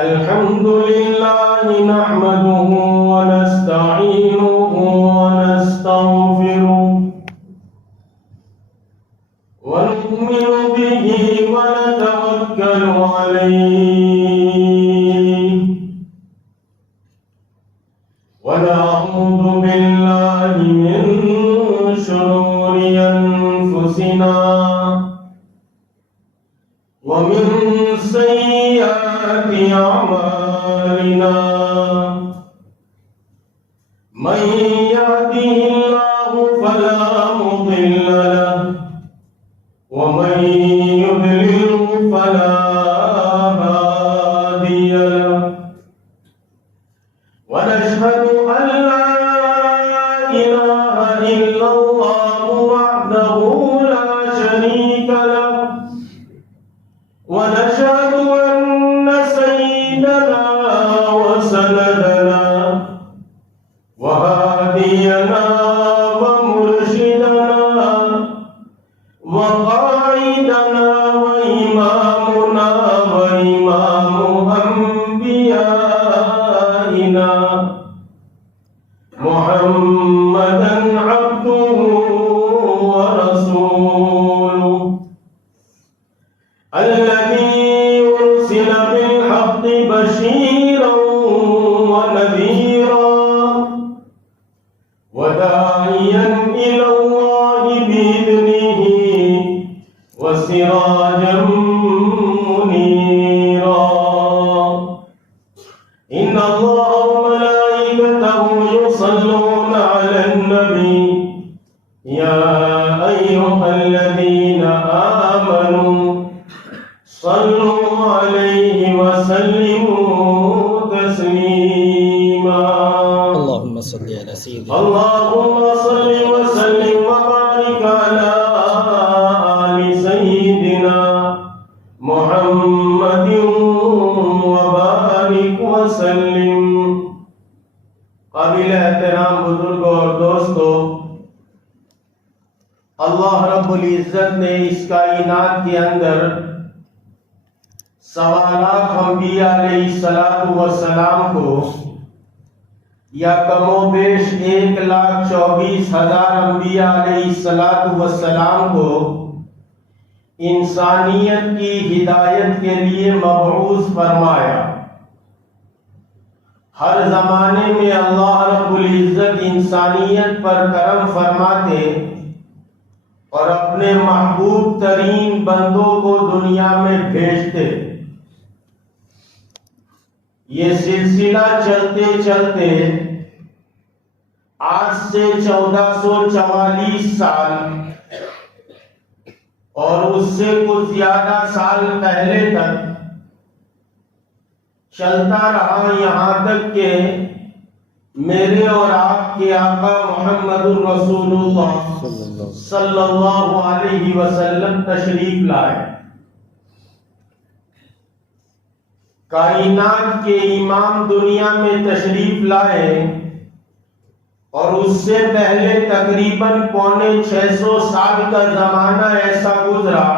الحمد لله نحمده ونستعينه ونستغفره ونؤمن به ونتوكل عليه ونعوذ بالله من شرور أنفسنا ومن سيئات أعمالنا من يهده الله فلا مضل له ومن يضلل فلا هادي له ونشهد أن لا إله إلا الله وحده لا شريك له ونشهد أن سيدنا وسندنا وهادينا ومرشدنا وقائدنا وإمامنا وإمام أنبيائنا محمدا عبده ورسوله الذي أرسل بالحق بشيرا ونذيرا وداعيا إلى الله بإذنه وسراجا منيرا إن الله وملائكته يصلون على النبي يا أيها الذين آمنوا صلوا عليه وسلموا تسليما اللهم صل على سيدنا اللهم صل وسلم وبارك على آل سيدنا محمد وبارك وسلم. قابل احترام بزرگوں اور دوستوں، اللہ رب العزت نے اس کائنات کے اندر سوالات انبیاء علیہ السلام کو یا کم و بیش 1,24,000 انبیاء علیہ السلام کو انسانیت کی ہدایت کے لیے مبعوث فرمایا. ہر زمانے میں اللہ رب العزت انسانیت پر کرم فرماتے اور اپنے محبوب ترین بندوں کو دنیا میں بھیجتے. یہ سلسلہ چلتے چلتے آج سے 1444 سال اور اس سے کچھ زیادہ سال پہلے تک چلتا رہا، یہاں تک کہ میرے اور آپ کے آقا محمد الرسول اللہ صلی اللہ علیہ وسلم تشریف لائے. کائنات کے امام دنیا میں تشریف لائے اور اس سے پہلے تقریباً 650 سال کا زمانہ ایسا گزرا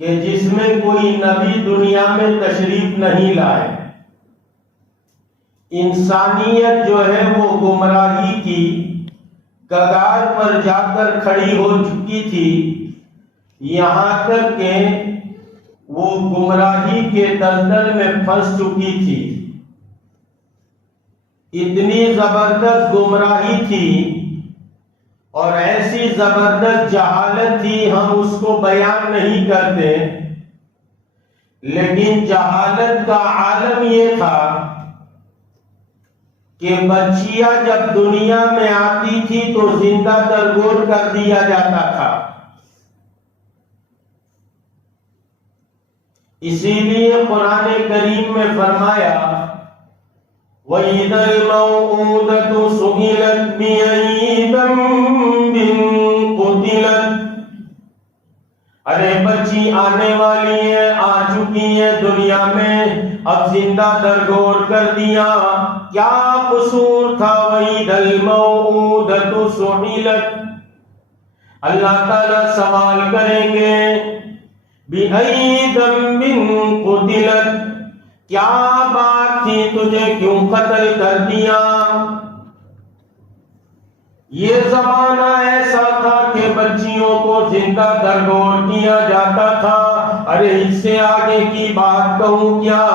کہ جس میں کوئی نبی دنیا میں تشریف نہیں لائے. انسانیت جو ہے وہ گمراہی کی کگار پر جا کر کھڑی ہو چکی تھی، یہاں تک کہ وہ گمراہی کے دلدل میں پھنس چکی تھی. اتنی زبردست گمراہی تھی اور ایسی زبردست جہالت تھی، ہم اس کو بیان نہیں کرتے، لیکن جہالت کا عالم یہ تھا کہ بچیاں جب دنیا میں آتی تھی تو زندہ درگور کر دیا جاتا تھا. اسی لیے قرآن کریم میں فرمایا وَإِذَا الْمَوْءُودَةُ سُئِلَتْ بِأَيِّ ذَنبٍ قُتِلَتْ. ارے بچی آنے والی ہے، آ چکی ہے دنیا میں، اب زندہ درگور کر دیا، کیا قصور تھا؟ وَإِذَا الْمَوْءُودَةُ سُئِلَتْ. اللہ تعالیٰ سوال کریں گے بِأَيِّ ذَنبٍ قُتِلَتْ، کیا بات تھی تجھے کیوں قتل کر دیا؟ یہ زمانہ ایسا تھا کہ بچیوں کو زندہ درگور کیا جاتا تھا۔ ارے اس سے آگے کی بات کہوں کیا،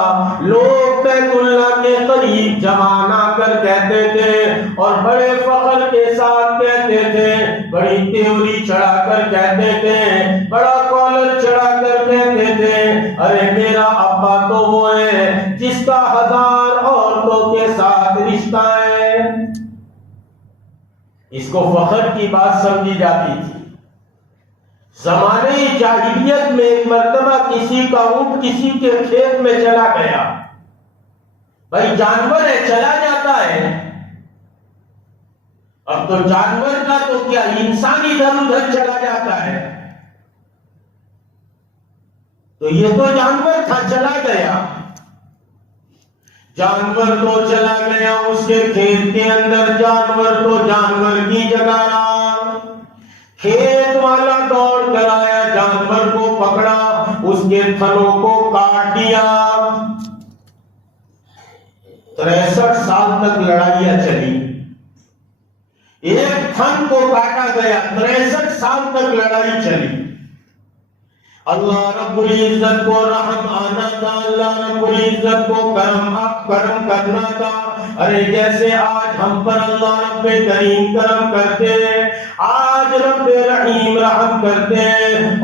لوگ بیت اللہ کے قریب جوان آ کر کہتے تھے اور بڑے فخر کے ساتھ کہتے تھے، بڑی تیوری چڑھا کر کہتے تھے، بڑا کالر چڑھا کر کہتے تھے، ارے میرا ابا تو وہ ہے جس کا 1000 عورتوں کے ساتھ رشتہ ہے۔ اس کو فخر کی بات سمجھی جاتی تھی۔ زمانے جاہلیت میں ایک مرتبہ کسی کا اونٹ کسی کے کھیت میں چلا گیا۔ بھائی جانور ہے، چلا جاتا ہے۔ اب تو جانور کا تو کیا، انسان ادھر ادھر چلا جاتا ہے، تو یہ تو جانور تھا، چلا گیا۔ جانور تو چلا گیا، اس کے کھیت کے اندر جانور تو جانور کی جگہ رہا۔ کھیت والا دوڑ کر آیا، جانور کو پکڑا، اس کے تھنوں کو کاٹ دیا۔ 63 سال تک لڑائیاں چلی، ایک تھن کو کاٹا گیا، 63 سال تک لڑائی چلی۔ اللہ رب العزت کو رحم آنا تھا، اللہ رب العزت کو کرم کرنا تھا۔ ارے جیسے آج ہم پر اللہ رب کریم کرم کرتے، آج رب رحیم رحم کرتے،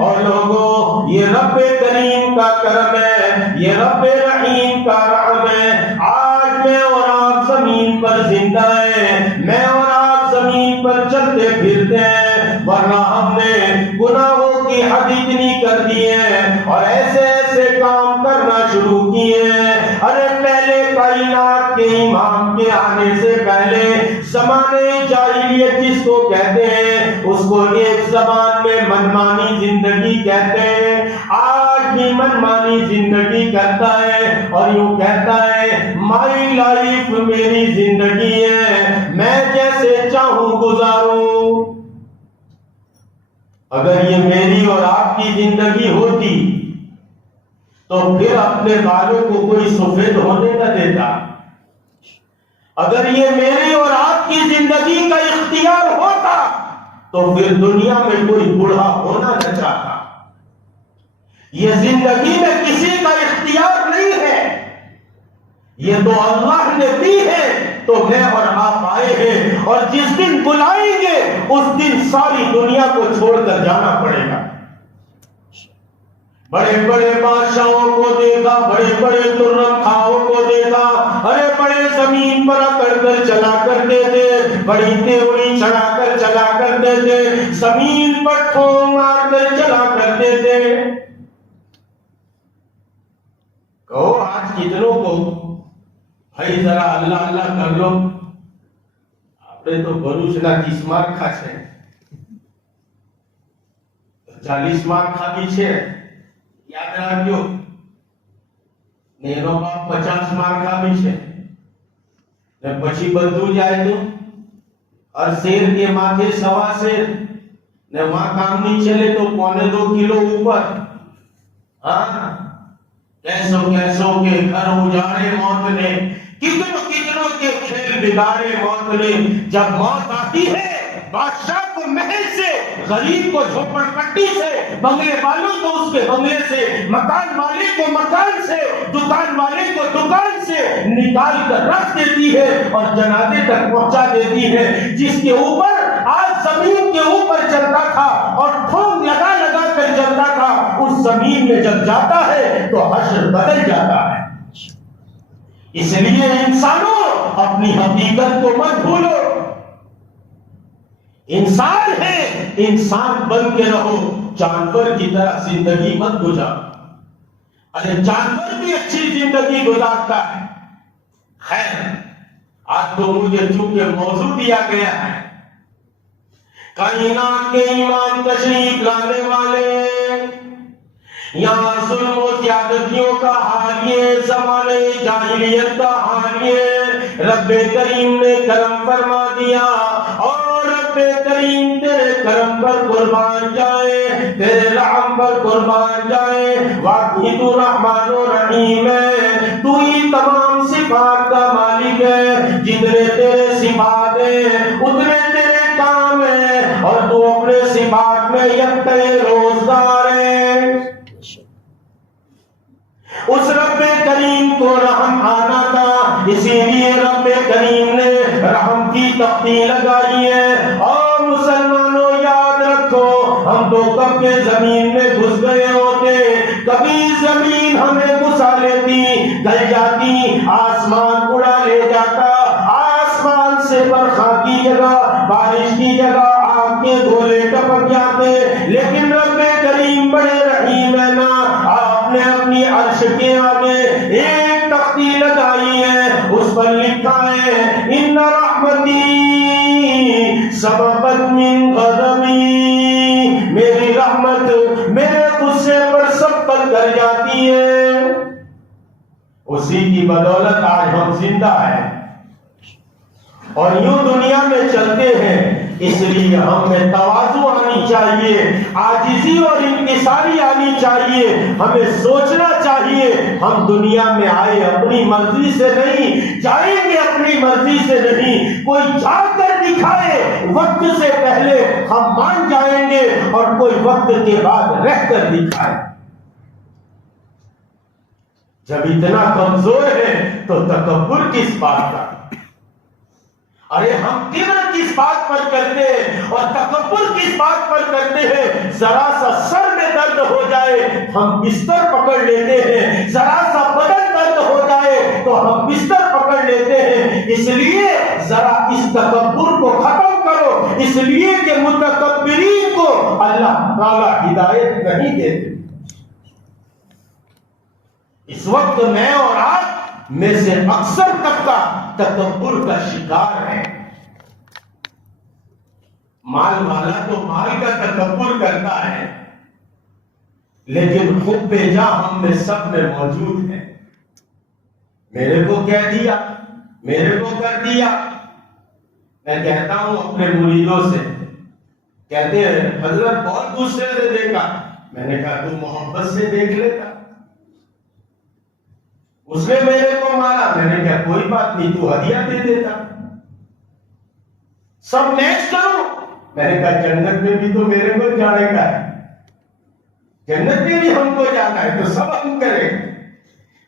اور لوگوں یہ رب کریم کا کرم ہے، یہ رب رحیم کا رحم ہے۔ آج میں اور آپ زمین پر زندہ ہیں، میں اور آپ زمین پر چلتے پھرتے ہیں، ورنہ ہم نے گناہوں کی حد اتنی کر دی ہے اور ایسے ایسے کام کرنا شروع کیے ہیں۔ ارے پہلے کائنات کے امام کے آنے سے پہلے زمانے جاہلیت جس کو کہتے ہیں، اس کو ایک زبان میں منمانی زندگی کہتے ہیں۔ آج بھی منمانی زندگی کرتا ہے اور یوں کہتا ہے مائی لائف، میری زندگی ہے، میں جیسے چاہوں گزاروں۔ اگر یہ میری اور آپ کی زندگی ہوتی تو پھر اپنے بالوں کو کوئی سفید ہونے نہ دیتا۔ اگر یہ میری اور آپ کی زندگی کا اختیار ہوتا تو پھر دنیا میں کوئی بوڑھا ہونا نہ چاہتا۔ یہ زندگی میں کسی کا اختیار نہیں ہے، یہ تو اللہ نے دی ہے، تو میں اور آپ آئے ہیں، اور جس دن بلائیں گے اس دن ساری دنیا کو چھوڑ کر جانا پڑے گا۔ بڑے بڑے بادشاہوں کو دیکھا، بڑے بڑے ترم خواہوں کو دیکھا، ارے بڑے زمین پر اکڑ کر چلا کرتے تھے، بڑی تیوری چڑھا کر چلا کرتے تھے، زمین پر ٹھونگ مار کر چلا کرتے تھے۔ کہو آج کتنوں کو بھائی ذرا اللہ اللہ کر لو، آپ نے تو بروچ نہ 30 مارک کھا چھے، 40 مارک کھا بھی چھے، یاد رکھو، نیرو باپ 50 مارک کھا بھی چھے، نے پچھی بدو جائے تو، اور سیر کے ماتھے سوا سیر، نے وہاں کام نہیں چلے تو 1.25 کلو اوپر۔ ہاں کیسوں کیسوں کے گھر اجاڑے موت نے، کتنوں کتنوں کے کھیل بگاڑے موت نے۔ جب موت آتی ہے بادشاہ کو محل سے، غریب کو جھوپڑ پٹی سے، بنگلے والوں کو اس کے بنگلے سے، مکان والے کو مکان سے، دکان والے کو دکان سے نکال کر رکھ دیتی ہے اور جنازے تک پہنچا دیتی ہے۔ جس کے اوپر آج زمین کے اوپر چلتا تھا اور ٹھونگ لگا لگا کر چلتا تھا، اس زمین میں جب جاتا ہے تو حشر بدل جاتا ہے۔ اس لیے انسانوں اپنی حقیقت کو مت بھولو، انسان ہے، انسان بن کے رہو، جانور کی طرح زندگی مت گزارو۔ ارے جانور بھی اچھی زندگی گزارتا ہے۔ خیر آج تو مجھے چونکہ موضوع دیا گیا ہے، کائنات کے امام تشریف لانے والے، یہاں ظلم و زیادتیوں کا حال یہ، زمانے جاہلیت کا حال یہ، رب کریم نے کرم فرما دیا، اور رب کریم تیرے کرم پر قربان جائے، تیرے رحم پر قربان جائے۔ واقعی تو رحمان و رحیم ہے، تو باقی تمام صفات کا مالک ہے. جتنے تیرے صفات ہیں اتنے تیرے کام ہیں اور تو اپنے صفات میں یکتے روزگار ہے. اس رب کریم کو رحم آنا تھا، اسی لیے رب کریم نے رحم کی تختی لگائی ہے. اور مسلمانوں یاد رکھو، ہم تو کب کے زمین میں گھس گئے ہوتے، کبھی زمین ہمیں گھسا لیتی، گل جاتی، آسمان اڑا لے جاتا، آسمان سے برکھا کی جگہ بارش کی جگہ آگ کے گولے ٹپک جاتے. لیکن رب کریم بڑے رحیم ہے نا، آپ نے اپنی عرش کے آگے ایک تختی لگائی ہے، اس پر لکھا ہے ان رحمتی سبقت من غضبی، میری رحمت میرے غصے پر سبقت کر جاتی ہے. اسی کی بدولت آج ہم زندہ ہیں اور یوں دنیا میں چلتے ہیں. اس لیے ہم میں تواضع آنی چاہیے، عاجزی اور انکساری آنی چاہیے. ہمیں سوچنا چاہیے ہم دنیا میں آئے اپنی مرضی سے نہیں، جائیں گے اپنی مرضی سے نہیں. کوئی جا کر دکھائے وقت سے پہلے ہم مان جائیں گے، اور کوئی وقت کے بعد رہ کر دکھائے. جب اتنا کمزور ہے تو تکبر کس بات کا؟ ارے ہم کبر کس بات پر کرتے ہیں اور تکبر کس بات پر کرتے ہیں؟ ذرا سا سر میں درد ہو جائے ہم بستر پکڑ لیتے ہیں، ذرا سا بدن درد ہو جائے تو ہم بستر پکڑ لیتے ہیں. اس لیے ذرا اس تکبر کو ختم کرو، اس لیے کہ متکبرین کو اللہ تعالی ہدایت نہیں دیتے. اس وقت میں اور آپ میں سے اکثر طبقہ تکبر کا شکار ہے. مال والا تو مال کا تکبر کرتا ہے، لیکن خود بے جا ہم میں سب میں موجود ہے. میرے کو کہہ دیا، میرے کو کر دیا. میں کہتا ہوں اپنے مریدوں سے، کہتے ہیں حضرت بہت غصے سے دیکھا. میں نے کہا تو محبت سے دیکھ لیتا. اس نے میرے کو مارا، میں نے کہا کوئی بات نہیں تو ہدیہ دے دیتا. سب میچ کرو. میں نے کہا جنت میں بھی تو میرے کو جانے کا ہے، جنت میں بھی ہم کو جانا ہے تو سب ہم کریں.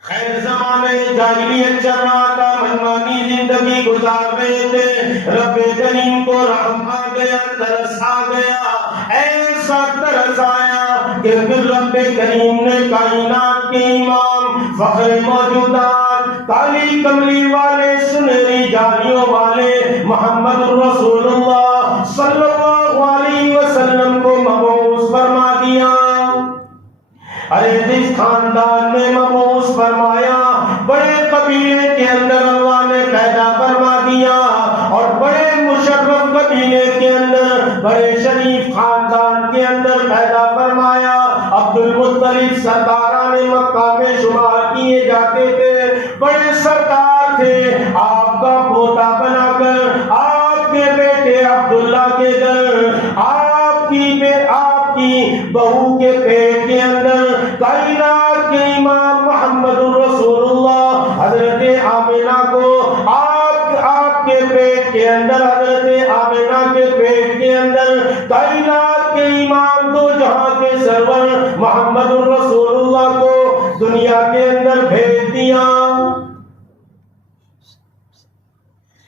خیر زمانے جاہلیت چل رہا تھا، منمانی زندگی گزار رہے تھے. رب کریم کو رحم آ گیا، ترس آ گیا، ایسا ترس آیا کہ پھر رب کریم نے کائنات کے امام، فخر موجودات، کالی کملی والے، سنہری جالیوں والے محمد رسول اللہ صلی اللہ علیہ وسلم کو مبعوث فرما دیا. ارے جس خاندان میں مبعوث فرمایا، بڑے قبیلے کے اندر اللہ نے پیدا فرما دیا، اور بڑے مشرف قبیلے کے اندر، بڑے شریف خاندان کے اندر پیدا فرمایا. عبد المطلب سرداران مکہ میں شمار کیے جاتے تھے، بڑے سردار تھے. آپ کا پوتا بنا کر آپ کے بیٹے عبداللہ کے گھر، آپ کی بہو کے پیٹ کے اندر کائنات کے امام محمد رسول اللہ حضرت آمنہ کو آپ کے پیٹ کے اندر، حضرت آمنہ کے پیٹ کے اندر کائنات کے امام دو جہاں کے سرور محمد رسول اللہ کو دنیا کے اندر بھیج دیا.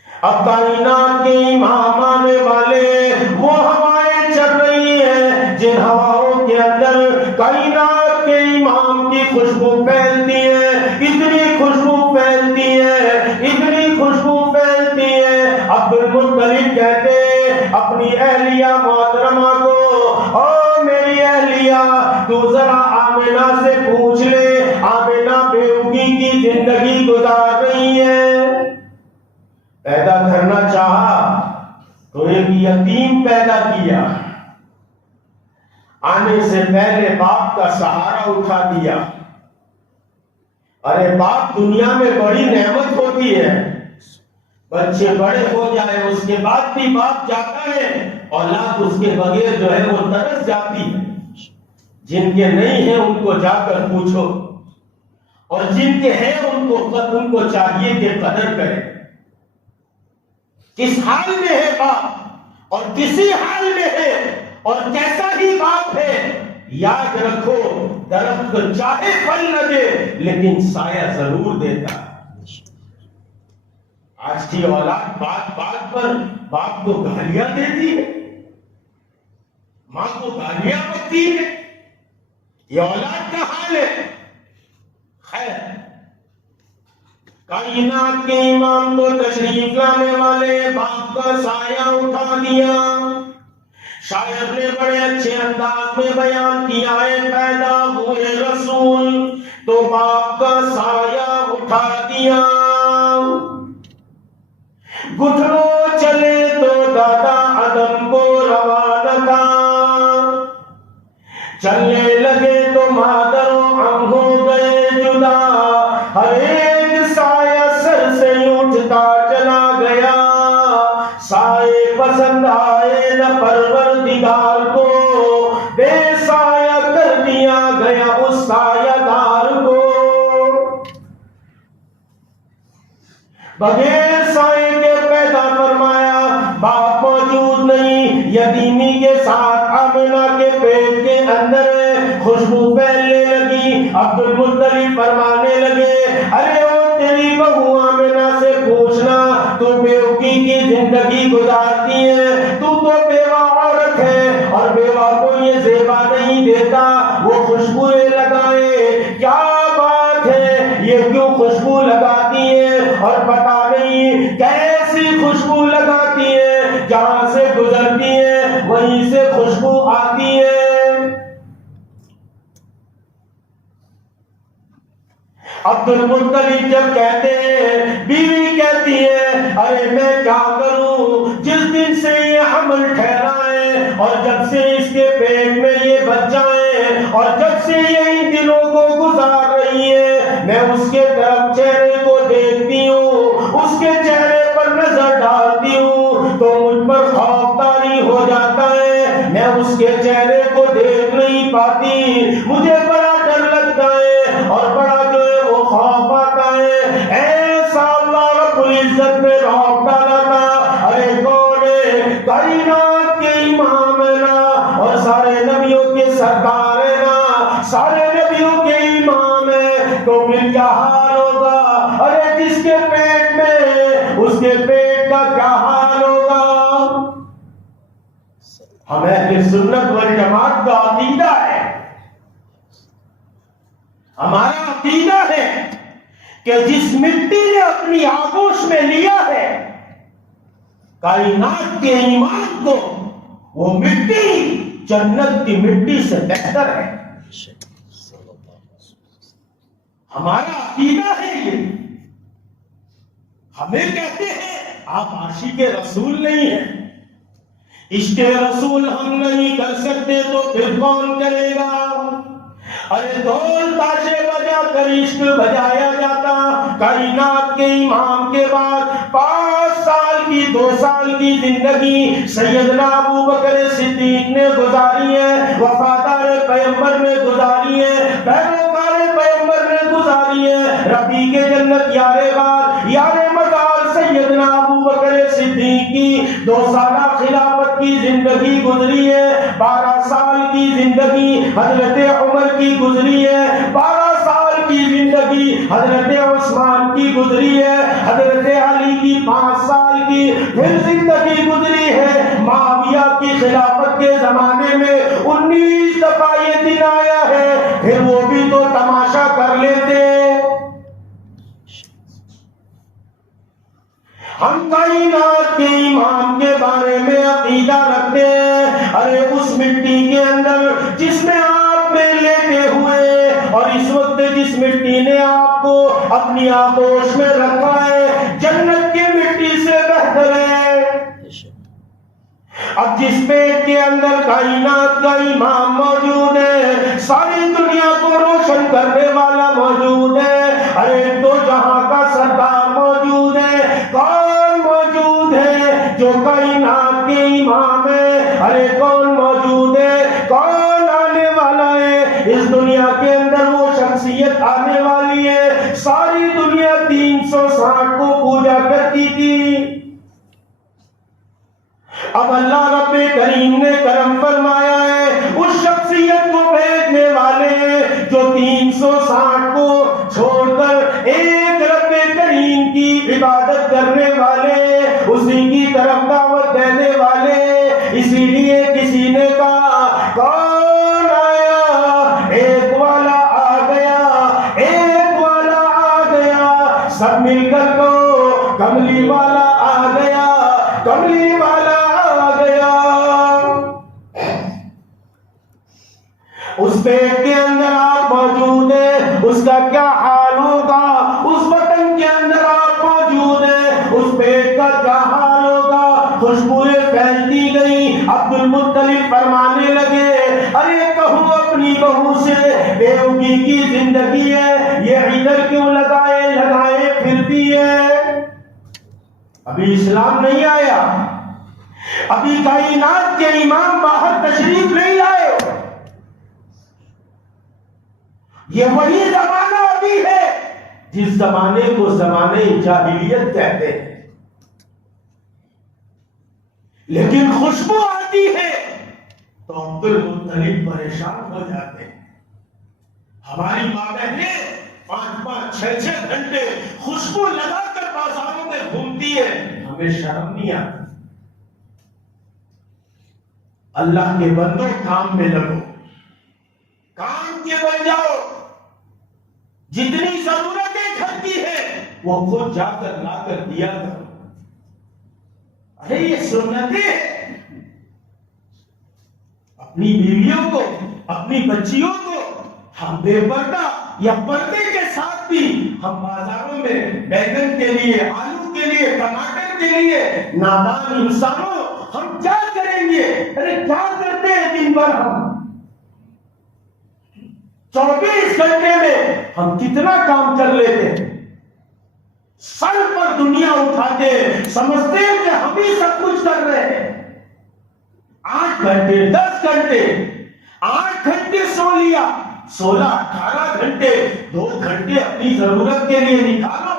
اب کائنات کے امام آنے والے، وہ ہوائیں چل رہی ہیں جن ہواؤں کے اندر کائنات کے امام کی خوشبو پھیلتی ہے. اتنی خوشبو پھیلتی ہے، اتنی خوشبو پھیلتی ہے. عبد المطلب کہتے اپنی اہلیہ محترمہ کو، او میری اہلیہ تو ذرا آمنہ سے پوچھ لے، آمنہ بیوگی کی زندگی گزار رہی ہے. پیدا کرنا چاہا تو ایک یتیم پیدا کیا، آنے سے پہلے باپ کا سہارا اٹھا دیا. ارے باپ دنیا میں بڑی نعمت ہوتی ہے، بچے بڑے ہو جائے اس کے بعد بھی باپ جاتا ہے، اولاد اس کے بغیر جو ہے وہ ترس جاتی ہے. جن کے نہیں ہیں ان کو جا کر پوچھو. اور جن کے ہیں ان کو چاہیے کہ قدر کریں. کس حال میں ہے باپ اور کسی حال میں ہے اور کیسا ہی باپ ہے، یاد رکھو درخت چاہے پھل نہ دے لیکن سایہ ضرور دیتا. آج کی اولاد بات بات پر باپ کو گالیاں دیتی ہے، ماں کو گالیاں بکتی ہے. یہ اولاد کا حال ہے. خیر، کائنات کے امام کو تشریف لانے والے باپ کا سایہ اٹھا دیا. شاعر نے بڑے اچھے انداز میں بیان کیا ہے، پیدا ہوئے رسول تو باپ کا سایہ اٹھا دیا. گٹھنوں چلے تو دادا آدم کو روانہ تھا، چلنے لگے تو مادروں ہم ہو گئے جدا. ہر ایک سایہ سر سے اٹھتا چلا گیا، سائے پسند آئے نہ پروردگار کو، بے سایہ کر دیا گیا اس سایہ دار کو. بغیر سائے کے پیدا فرمایا، باپ موجود نہیں. یتیمی کے ساتھ آمنہ کے پیٹ کے اندر خوشبو پھیلنے لگی. عبد المطلب فرمانے لگے، ارے او تیری بہو آمنہ سے پوچھنا، تو بیوگی کی زندگی گزارتی ہے، تو بیوہ عورت ہے اور بیوہ کو یہ زیبا نہیں دیتا وہ خوشبوئیں لگائے. کیا بات ہے، یہ کیوں خوشبو لگاتی ہے اور پتا نہیں کیسی خوشبو لگاتی ہے، جہاں سے گزرتی ہے وہیں سے خوشبو آتی ہے. عبد المطلب جب کہتے ہیں، بیوی کہتی ہے، ارے میں کیا کروں، جس دن سے یہ حمل ٹھہرا ہے اور جب سے اس کے پیٹ میں یہ بچہ ہے اور جب سے یہ ان دنوں کو گزار رہی ہے، میں اس کے طرف چہرے کو دیکھتی ہوں، اس کے چہرے پر نظر ڈالتی ہوں تو مجھ پر خوف طاری ہو جاتا ہے. میں اس کے چہرے کو دیکھ نہیں پاتی، مجھے بڑا ڈر لگتا ہے اور بڑا جو ہے وہ خوف آتا ہے. ایسا اللہ رب العزت نے روک ڈالا تھا. ارے کون ہے؟ کائنات کے امام ہے نا، اور سارے نبیوں کے سردار ہے نا، سارے نبیوں کے امام ہے، تو پھر کیا حال ہوگا؟ ارے جس کے پیٹ میں اس کے پیٹ کا کیا حال ہوگا؟ ہم اہل سنت والجماعت کا عقیدہ ہے، ہمارا عقیدہ ہے کہ جس مٹی نے اپنی آغوش میں لیا ہے کائنات کے ایمان کو، وہ مٹی جنت کی مٹی سے بہتر ہے. ہمارا عقیدہ ہے یہ. ہمیں کہتے ہیں آپ عاشق رسول نہیں ہیں، عشق رسول ہم نہیں کر سکتے تو پھر کون کرے گا؟ ارے ڈھول تاشے بجا کر عشق بجایا جاتا. کائنات کے امام کے بعد 5 سال کی 2 سال کی زندگی سیدنا ابو بکر صدیق نے گزاری ہے، وفادار پیغمبر نے گزاری ہے، پیروکار پیغمبر نے گزاری ہے. رفیق جنت یار غار یار مدار سیدنا ابو بکر صدیق کی 2 سالہ خلافت کی زندگی گزری ہے. 12 سال کی زندگی حضرت عمر کی گزری ہے، 12 سال کی زندگی حضرت عثمان کی گزری ہے، حضرت علی کی 5 سال کی پھر زندگی گزری ہے. معاویہ کی خلافت کے زمانے میں 19 دفعہ یہ دن آیا ہے، پھر وہ بھی تو تماشا کر لیتے. ہم کائنات کے امام کے بارے میں عقیدہ رکھتے ہیں. ارے اس مٹی کے اندر جس میں آپ میں لیٹے ہوئے اور اس وقت جس مٹی نے آپ کو اپنی آغوش میں رکھا ہے جنت کی مٹی سے بہتر ہے. اب جس پیٹ کے اندر کائنات کا امام موجود ہے، ساری دنیا کو روشن کرنے والا موجود ہے، ارے تو جہاں کا سردار موجود ہے، کون موجود ہے جو کائنات کے امام ہے؟ ارے کون موجود ہے؟ کون آنے والا ہے اس دنیا کے اندر؟ وہ شخص شخصیت آنے والی ہے. ساری دنیا 360 کو پوجا کرتی تھی. اب اللہ رب کریم نے کرم فرمایا ہے, اس شخصیت کو بھیجنے والے جو 360 کو چھوڑ کر ایک رب کریم کی عبادت کرنے والے, اسی کی طرف دعوت دینے والے. اسی لیے کسی نے کہا کون آیا, ایک والا آ گیا, ایک والا آ گیا. سب مل کر کو کملی والا آ گیا, کملی والا آ گیا. اس پیٹ کے اندر آپ موجود ہیں, اس کا کیا حال ہوگا. اس وطن کے اندر آپ موجود ہیں, اس پیٹ کا کیا حال ہوگا. خوشبوئیں پھیلتی گئی. عبد المطلب فرمانے لگے ارے کہوں اپنی بہو سے بیوگی کی زندگی ہے, یہ ادھر کیوں لگائے پھرتی ہے. ابھی اسلام نہیں آیا, ابھی کائنات کے امام باہر تشریف نہیں لائے. یہ وہی زمانہ ابھی ہے جس زمانے کو زمانے جاہلیت کہتے ہیں. لیکن خوشبو آتی ہے تو عبد المطلب پریشان ہو جاتے ہیں. ہماری ماں بہنیں 5-5 6-6 گھنٹے خوشبو لگا کر بازاروں میں گھومتی ہے, ہمیں شرم نہیں آتی. اللہ کے بندوں کام میں لگو, کام کے بن جاؤ. جتنی ضرورتیں گھر کی ہے وہ خود جا کر لا کر دیا کرو. ارے یہ سنتیں اپنی بیویوں کو, اپنی بچیوں کو ہم بے پردہ یا پردے کے ساتھ بھی ہم بازاروں میں بیگن کے لیے, آلو کے لیے, ٹماٹر کے لیے نادان انسانوں ہم کیا کریں گے. ارے کیا کرتے ہیں دن بھر ہم 24 گھنٹے میں ہم کتنا کام کر لیتے ہیں. سر پر دنیا اٹھاتے سمجھتے ہیں کہ ہم ہی سب کچھ کر رہے ہیں. 8 گھنٹے 10 گھنٹے 8 گھنٹے سو لیا, 16-18 گھنٹے 2 گھنٹے اپنی ضرورت کے لیے نکالو.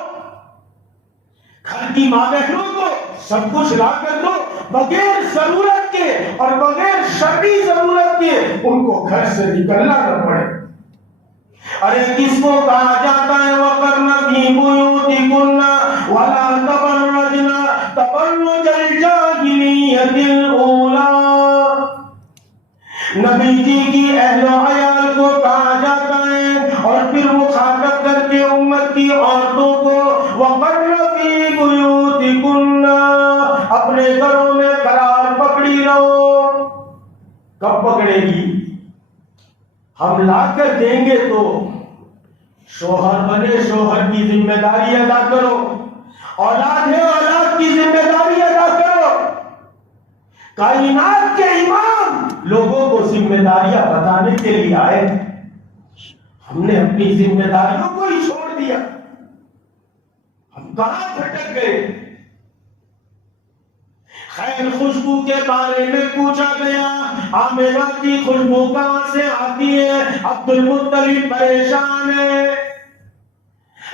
گھر کی ماں بہنوں کو سب کچھ لا کر دو, بغیر ضرورت کے اور بغیر شرعی ضرورت کے ان کو گھر سے نکلنا نہ پڑے. ارے کس کو کہا جاتا ہے وَقَرْنَ فِي بُيُوتِكُنَّ وَلَا تَبَرَّجْنَ تَبَرُّجَ الْجَاهِلِيَّةِ الْأُولَىٰ. نبی جی کی اہل و عیال کو کہا جاتا ہے اور پھر مخاطب کر کے امت کی عورتوں کو وَقَرْنَ فِي بُيُوتِكُنَّ, اپنے گھروں میں قرار پکڑی رہو. کب پکڑے گی؟ ہم لا کر دیں گے تو شوہر بنے, شوہر کی ذمہ داری ادا کرو. اولاد ہے, اولاد کی ذمہ داری ادا کرو. کائنات کے امام لوگوں کو ذمہ داریاں بتانے کے لیے آئے, ہم نے اپنی ذمہ داریوں کو ہی چھوڑ دیا. ہم کہاں بھٹک گئے. خیر خوشبو کے بارے میں پوچھا گیا, آمنہ کی خوشبو کہاں سے آتی ہے. عبد المطلب پریشان ہے.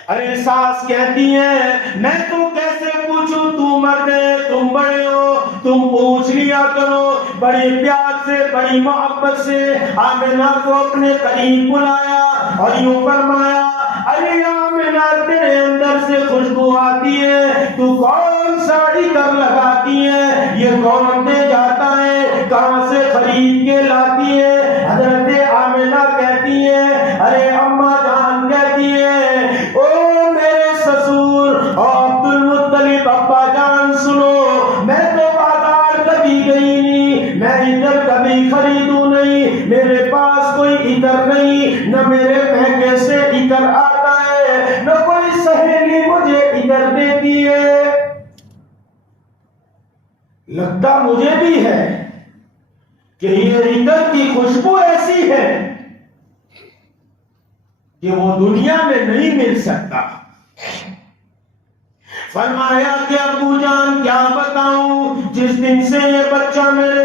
ارے ساس کہتی ہے میں تو کیسے پوچھوں, تو مرد ہے, تم بڑے ہو, تم پوچھ لیا کرو. بڑے پیار سے, بڑی محبت سے آمنہ کو اپنے قریب بلایا اور یوں فرمایا ارے آمنہ تیرے اندر سے خوشبو آتی ہے, تو کون سا عطر لگاتی ہے, یہ کون دے جاتا ہے, کہاں سے خرید کے لاتی ہے. حضرت آمنہ کہتی ہے ارے اماں جان کہتی ہے او میرے سسور عبد المطلب ابا جان سنو, میں تو بازار کبھی گئی نہیں, میں عطر کبھی خریدوں نہیں, میرے پاس کوئی عطر نہیں, نہ میرے مہکے سے عطر آتا ہے, نہ کوئی سہیلی مجھے عطر دیتی ہے. لگتا مجھے بھی ہے کہ یہ عطر کی خوشبو ایسی ہے کہ وہ دنیا میں نہیں مل سکتا. فرمایا کہ ابو جان کیا بتاؤں, جس دن سے یہ بچہ میرے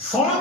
100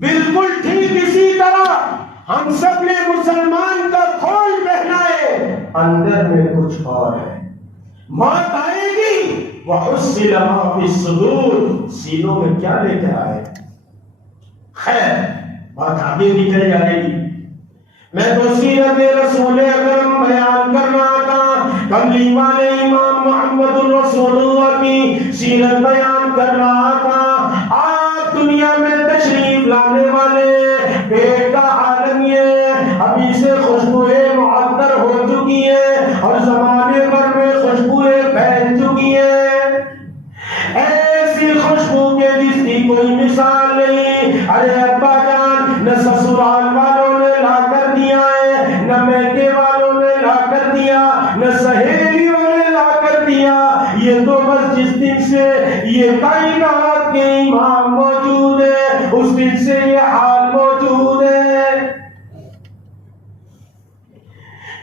بالکل ٹھیک اسی طرح ہم سب نے مسلمان کا کھول پہنا ہے، اندر میں کچھ اور ہے۔ موت آئے گی، وَحُصِّلَ مَا فِي الصُّدُورِ، سینوں میں کیا لے کر آئے؟ خیر، بات آگے نکل جائے گی۔ میں تو سیرت رسول اکرم بیان کر رہا تھا، کملی والے امام محمد رسول اللہ کی سیرت بیان کر رہا تھا۔ آپ دنیا میں تشریف لانے والے پیٹ کا عالم یہ ابھی سے خوشبوئیں معطر ہو چکی ہیں اور زمانے بھر میں خوشبوئیں پھیل چکی ہیں، ایسی خوشبو کے جس کی کوئی مثال نہیں۔ ارے ابا جان، نہ سسرال والوں نے لا کر دیا ہے، نہ میکے والوں نے لا کر دیا، نہ سہیلیوں نے لا کر دیا، یہ تو بس جس دن سے یہ کائنات کے امام موجود ہے اس دن سے یہ حال موجود ہے۔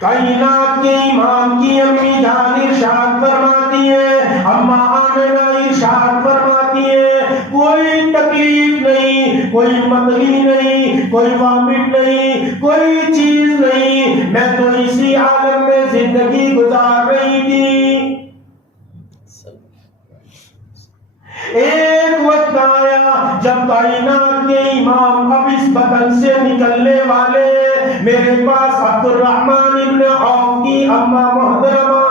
کائنات کے امام کی امی جان ارشاد فرماتی ہے، اماں آمنہ ارشاد فرماتی ہے، کوئی تکلیف نہیں، کوئی متلی نہیں، کوئی وامٹ نہیں، کوئی چیز نہیں، میں تو اسی عالم میں زندگی گزار رہی تھی۔ ایک وقت آیا جب کائنات کے امام اب اس بدن سے نکلنے والے، میرے پاس عبد الرحمن ابن عوف کی اماں محترمہ،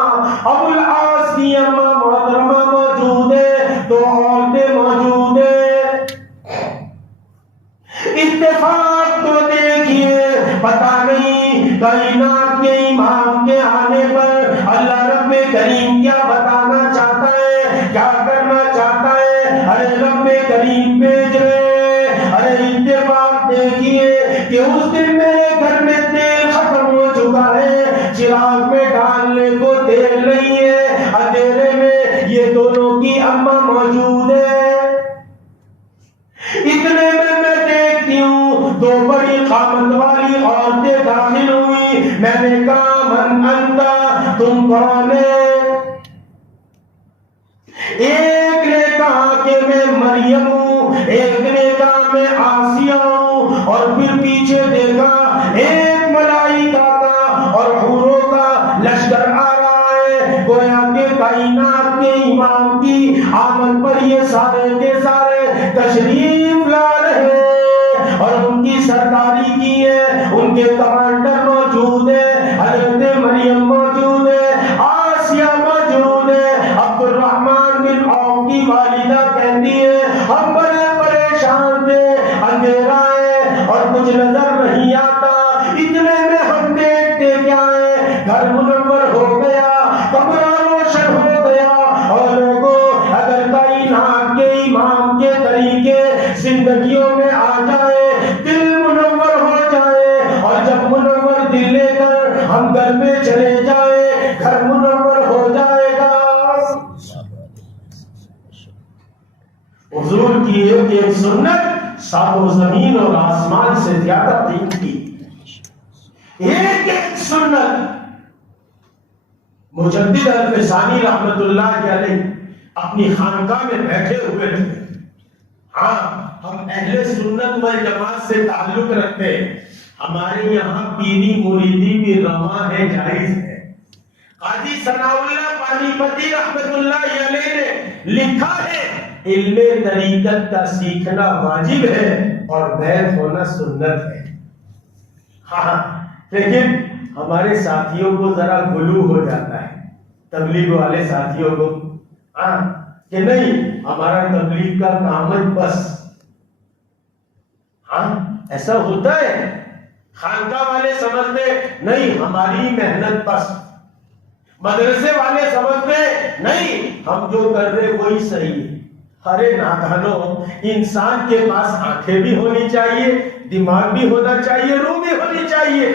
ابو العاص کی اماں محترمہ موجود ہے، دو عورتیں موجود ہیں۔ اتفاق تو دیکھیے، پتہ نہیں کائنات کے امام کے آنے پر اللہ رب کریم کیا بتانا چاہتا ہے، کیا کرنا چاہتا ہے۔ ارے رب کریم بھیج رہے، ارے اتفاق دیکھیے کہ اس دن میرے گھر میں تیل ختم ہو چکا ہے، چراغ میں ڈالنے کو تیل نہیں ہے، اندھیرے میں یہ دونوں کی اماں موجود ہے۔ اتنے میں دیکھتی ہوں دو بڑی قامت والی عورتیں داخل ہوئی، میں نے کہا من انتا، تم کون ہے؟ ایک نے کہا کہ میں مریم ہوں، ایک نے کہا میں آسیہ ہوں، اور پھر پیچھے دیکھا ایک ملائکہ کا اور حوروں کا لشکر آ رہا ہے، گویا کہ کائنات کے امام کی آمد پر یہ سارے کے سارے تشریف لا رہے ہیں، اور ان کی سرداری کی ہے، ان کے کمانڈر موجود ہے، حضرت مریم موجود ہے، آسیہ موجود ہے۔ عبد الرحمن بن عوف کی والدہ کہتی ہے ہم بڑے پریشان تھے، اندھیرا ہے اور کچھ نظر نہیں آتا، اتنے میں ہم دیکھتے کیا ہے، گھر منور ہو گیا، کمرہ روشن ہو گیا، اور لوگوں اگر کائنات کے امام کے طریقے زندگیوں میں آ جائے، دل منور ہو جائے، اور جب منور دل لے کر ہم گھر میں چلے جائے، گھر منور ہو جائے گا۔ حضور کی ایک سنت سات و زمین اور آسمان سے زیادہ قیمتی، ایک سنت۔ مجدد الفسانی رحمت اللہ علیہ اپنی خانقاہ میں بیٹھے ہوئے تھے۔ ہاں، ہم اہل سنت والجماعت سے تعلق رکھتے ہیں، ہمارے یہاں پیری مریدی بھی رواں ہے، جائز ہے۔ قاضی ثناء اللہ پانی پتی رحمت اللہ علیہ نے لکھا ہے علم طریقت کا سیکھنا واجب ہے اور بیعت ہونا سنت ہے۔ ہاں، لیکن ہمارے ساتھیوں کو ذرا غلو ہو جاتا ہے، تبلیغ والے ساتھیوں کو، ہاں کہ نہیں ہمارا تبلیغ کا کام ہے بس۔ ہاں ایسا ہوتا ہے، خانقاہ والے سمجھتے نہیں ہماری محنت بس، مدرسے والے سمجھتے نہیں ہم جو کر رہے وہی صحیح ہے۔ ارے نادانو، انسان کے پاس آنکھیں بھی ہونی چاہیے، دماغ بھی ہونا چاہیے، روح بھی ہونی چاہیے۔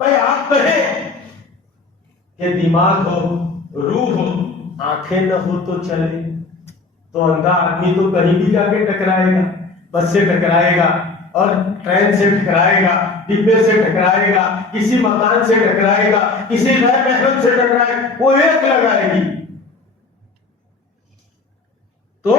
بھائی آپ کہیں کہ دماغ ہو، روح ہو، آنکھیں نہ ہو تو چلے، تو اندھا آدمی تو کہیں بھی جا کے ٹکرائے گا، بس سے ٹکرائے گا اور ٹرین سے ٹکرائے گا، ڈبے سے ٹکرائے گا، کسی مکان سے ٹکرائے گا، کسی غیر محرم سے ٹکرائے گا، وہ ایک لگائے گی۔ تو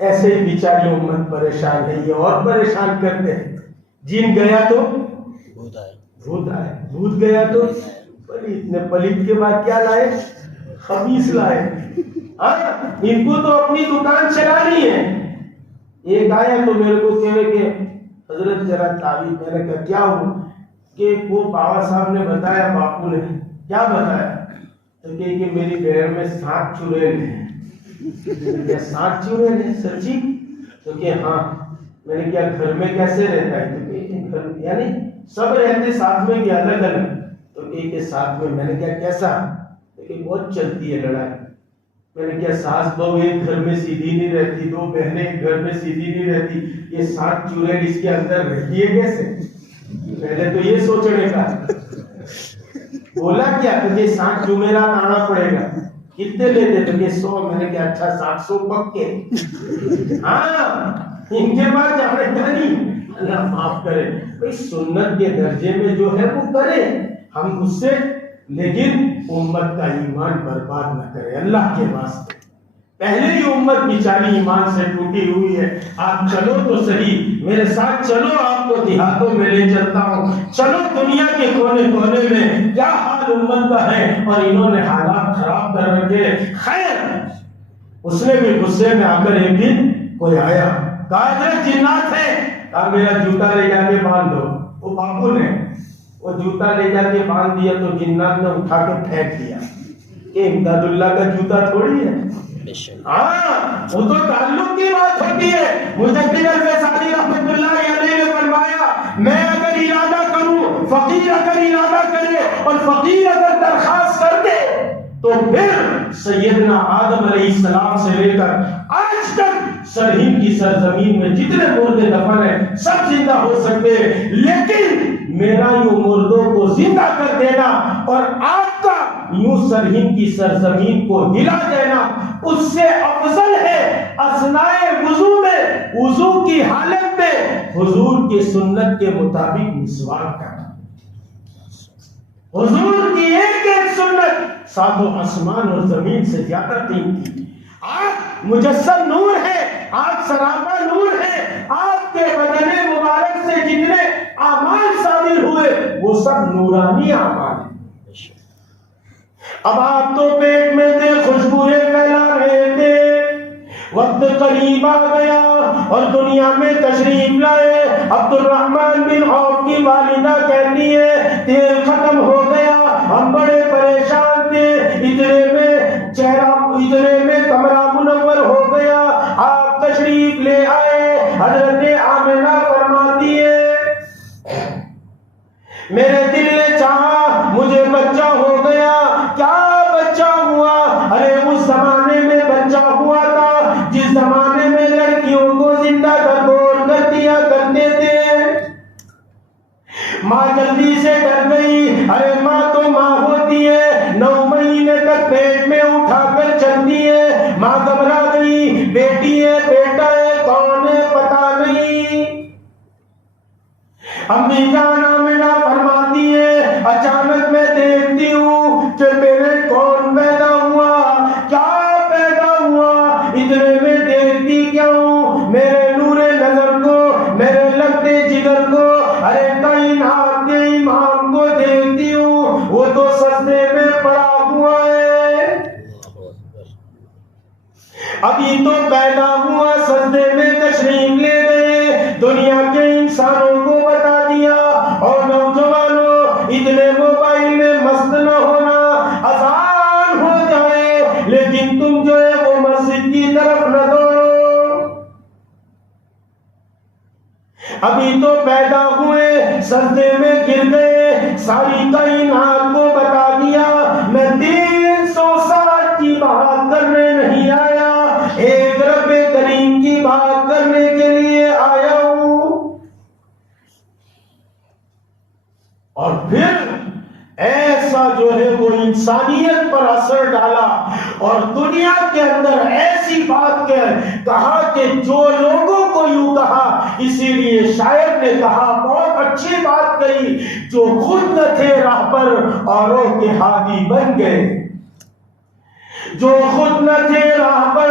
ایسے ہی بیچاری امت پریشان ہے، یہ اور پریشان کرتے ہیں. جن گیا تو بھوت آئے، بھوت گیا تو پلیت نے، پلیت کے بعد کیا لائے؟ خبیث لائے. ان کو تو اپنی دکان چلانی ہے. ایک آیا تو میرے کو کہے کہ حضرت ذرا تعریف. میں نے کہا کیا ہوا؟ کہ وہ بابا صاحب نے بتایا، باپو نے. کیا بتایا؟ تو کہ میری گھر میں 7 چڑیل ہیں. 7 چڑیل ہیں سچی؟ تو کہ ہاں. میں نے کیا گھر میں کیسے رہتا ہے؟ تو کہ گھر یعنی سب رہتے ساتھ میں کہ الگ الگ؟ تو کہ ساتھ میں. میں نے کیا کیسا؟ کہ بہت چلتی ہے لڑائی. میں نے کیا ساس بہو ایک گھر میں سیدھی نہیں رہتی، 2 بہنیں ایک گھر میں سیدھی نہیں رہتی، یہ 7 چڑیل اس کے اندر رہتی ہے کیسے؟ پہلے تو یہ سوچنے کا. بولا کیا کہ یہ 7 جمعرات آنا پڑے گا. کتنے لیتے؟ تو کہ 100. میں نے کہا اچھا 700 پکے. ہاں ان کے پاس جانے کا نہیں. اللہ معاف کرے بھائی، سنت کے درجے میں جو ہے وہ کرے ہم اس سے، لیکن امت کا ایمان برباد نہ کرے اللہ کے واسطے. پہلے ہی امت بیچاری ایمان سے ٹوٹی ہوئی ہے. آپ چلو تو صحیح میرے ساتھ چلو، آپ کو دیہاتوں میں لے چلتا ہوں. چلو دنیا کے کونے کونے میں کیا حال امت کا ہے، اور انہوں نے حالات خراب کر رکھے. خیر اس نے بھی غصے میں آ کر ایک دن کوئی آیا، کہا حضرت جنات ہے. کہا میرا جوتا لے جا کے باندھ دو. وہ باپو نے وہ جوتا لے جا کے باندھ دیا تو جنات نے اٹھا کے پھینک دیا. کہ امداد اللہ کا جوتا تھوڑی ہے. ہاں وہ تو تعلق کی بات ہوتی ہے. مجدد الفیصلی رحمۃ اللہ علیہ نے فرمایا میں اگر ارادہ کروں، فقیر اگر ارادہ کرے اور فقیر اگر درخواست کر دے تو پھر سیدنا آدم علیہ السلام سے لے کر آج تک سرہند کی سرزمین میں جتنے مردے دفن ہیں سب زندہ ہو سکتے ہیں، لیکن میرا یوں مردوں کو زندہ کر دینا اور آپ کا یوں سرہند کی سرزمین کو ہلا دینا اس سے افضل ہے اثناء وضو میں، وضو کی حالت میں حضور کی سنت کے مطابق مسواک کرنا. حضور کی ایک ایک سنت 7 آسمان اور زمین سے زیادہ قیمتی. آپ مجسم نور ہے، آپ سراپا نور ہے. آپ کے بدن مبارک سے جتنے اعمال صادر ہوئے وہ سب نورانی اعمال ہیں. اب آپ تو پیٹ میں تھے، خوشبوئیں پھیلا رہے تھے، وقت قریب آ گیا اور دنیا میں تشریف لائے. عبد الرحمن بن عوف کی والدہ کہتی ہے تیل ختم ہو گیا، ہم بڑے پریشان تھے، اتنے میں کمرہ منور ہو گیا، آپ تشریف لے آئے. حضرت آمنہ فرماتی ہے میرے دل نے چاہا مجھے بچہ ہو گیا. کیا بچہ ہوا؟ ارے اس زمانے میں بچہ ہوا تھا جس زمانے میں لڑکیوں کو زندہ دفن کر دیا کرتے تھے. ماں جلدی سے ڈر گئی. ارے ماں تو ماں ہوتی ہے، 9 مہینے تک پیٹ میں اٹھا کر چلتی ہے. ماں گھبرا گئی، بیٹی ہے بیٹا ہے کون ہے پتا نہیں. امی جان آمنہ فرماتی ہے اچانک میں دیکھتی ہوں کہ میرے کون پیدا ہوا، کیا پیدا ہوا. اتنے میں دیکھتی کیا ہوں، میرے نور نظر کو، میرے لگتے جگر کو، ارے کائنات کے امام کو دیکھتی ہوں، وہ تو سجدے میں پڑا ہوا ہے. ابھی تو پیدا ہوا سجدے میں تشریف لے گئے، دنیا کے انسانوں کو بتا دیا. اور نوجوانوں اتنے موبائل میں مست نہ ہونا، اذان ہو جائے لیکن تم جو ہے وہ مسجد کی طرف نہ دوڑو. ابھی تو پیدا ہوئے سجدے میں گر گئے، ساری کائنات کو بتا دیا میں 300 سال کی بات کرنے نہیں آیا، ایک رب کریم کی بات کرنے کے لیے آیا ہوں. اور پھر ایسا جو ہے وہ انسانیت پر اثر ڈالا اور دنیا کے اندر ایسی بات کہا کہ جو لوگوں کو یوں کہا. اسی لیے شاعر نے کہا بہت اچھی بات کہی، جو خود نہ تھے راہ پر اوروں کے ہادی بن گئے. جو خود نہ تھے راہ پر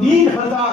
3000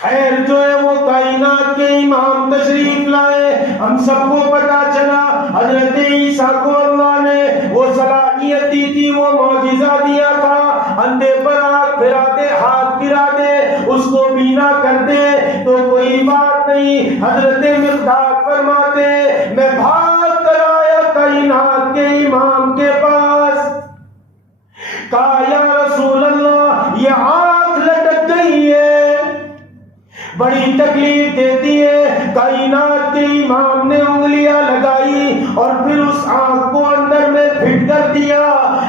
خیر جو ہے وہ کائنات کے امام تشریف لائے. ہم سب کو پتا چلا حضرت عیسیٰ کو اللہ نے وہ صلاحیت دی تھی, وہ معجزہ دیا تھا, اندھے پر آنکھ پھرا دے, ہاتھ پھرا دے, اس کو بینا کر دے, تو کوئی بات نہیں. حضرت مقداد فرماتے میں بھاگ کر آیا کائنات کے امام کے پاس, کہا یا رسول اللہ یہ آنکھ لٹک گئی ہے, بڑی تکلیف دیتی ہے. کائنات کے امام نے انگلیاں لگائی اور پھر اس آنکھ کو اندر میں پھٹ کر دیا,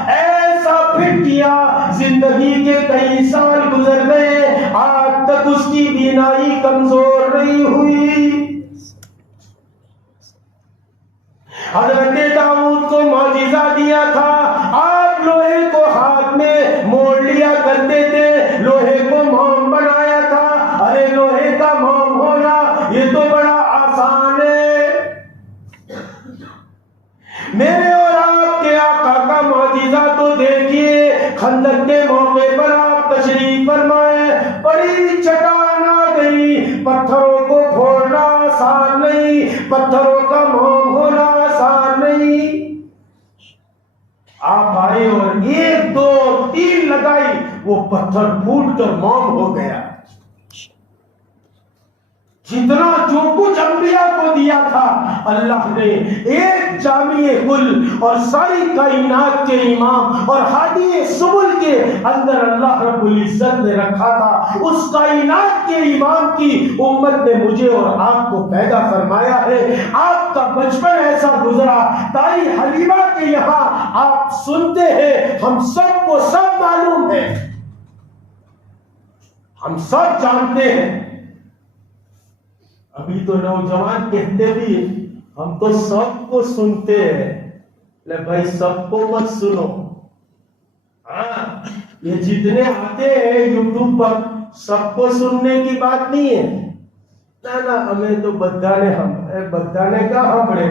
ایسا پھٹ کیا زندگی کے کئی سال گزر گئے, آج تک اس کی بینائی کمزور نہیں ہوئی. حضرت داؤد کو معجزہ دیا تھا, آپ لوہے کو ہاتھ میں موڑ لیا کرتے تھے, لوہے کو موم بنایا تھا. ارے لوہے کا موم ہونا یہ تو بڑا آسان ہے. میرے اور آپ کے آقا کا معجزہ تو دیکھیے, خندق کے موقع پر آپ تشریف فرمائے, بڑی چٹان آ گئی, پتھروں کو پھوڑنا آسان نہیں, پتھروں کا موم ہونا آسان نہیں. آپ آئے اور 1 2 3 لگائی, وہ پتھر پھوٹ کر موم ہو گیا. جتنا جو کچھ انبیاء کو دیا تھا اللہ نے ایک جامع کل اور ساری کائنات کے امام اور ہادی سبل کے اندر اللہ رب العزت نے رکھا تھا. اس کائنات کے امام کی امت نے مجھے اور آپ کو پیدا فرمایا ہے. آپ کا بچپن ایسا گزرا, دائی حلیمہ کے یہاں آپ سنتے ہیں, ہم سب کو سب معلوم ہے, ہم سب جانتے ہیں. ابھی تو نوجوان کہتے بھی ہم تو سب کو سنتے ہیں. لے بھائی سب کو مت سنو, ہاں یہ جتنے آتے ہیں یوٹیوب پر سب کو سننے کی بات نہیں ہے. نا ہمیں تو بدانے کا ہمڑے,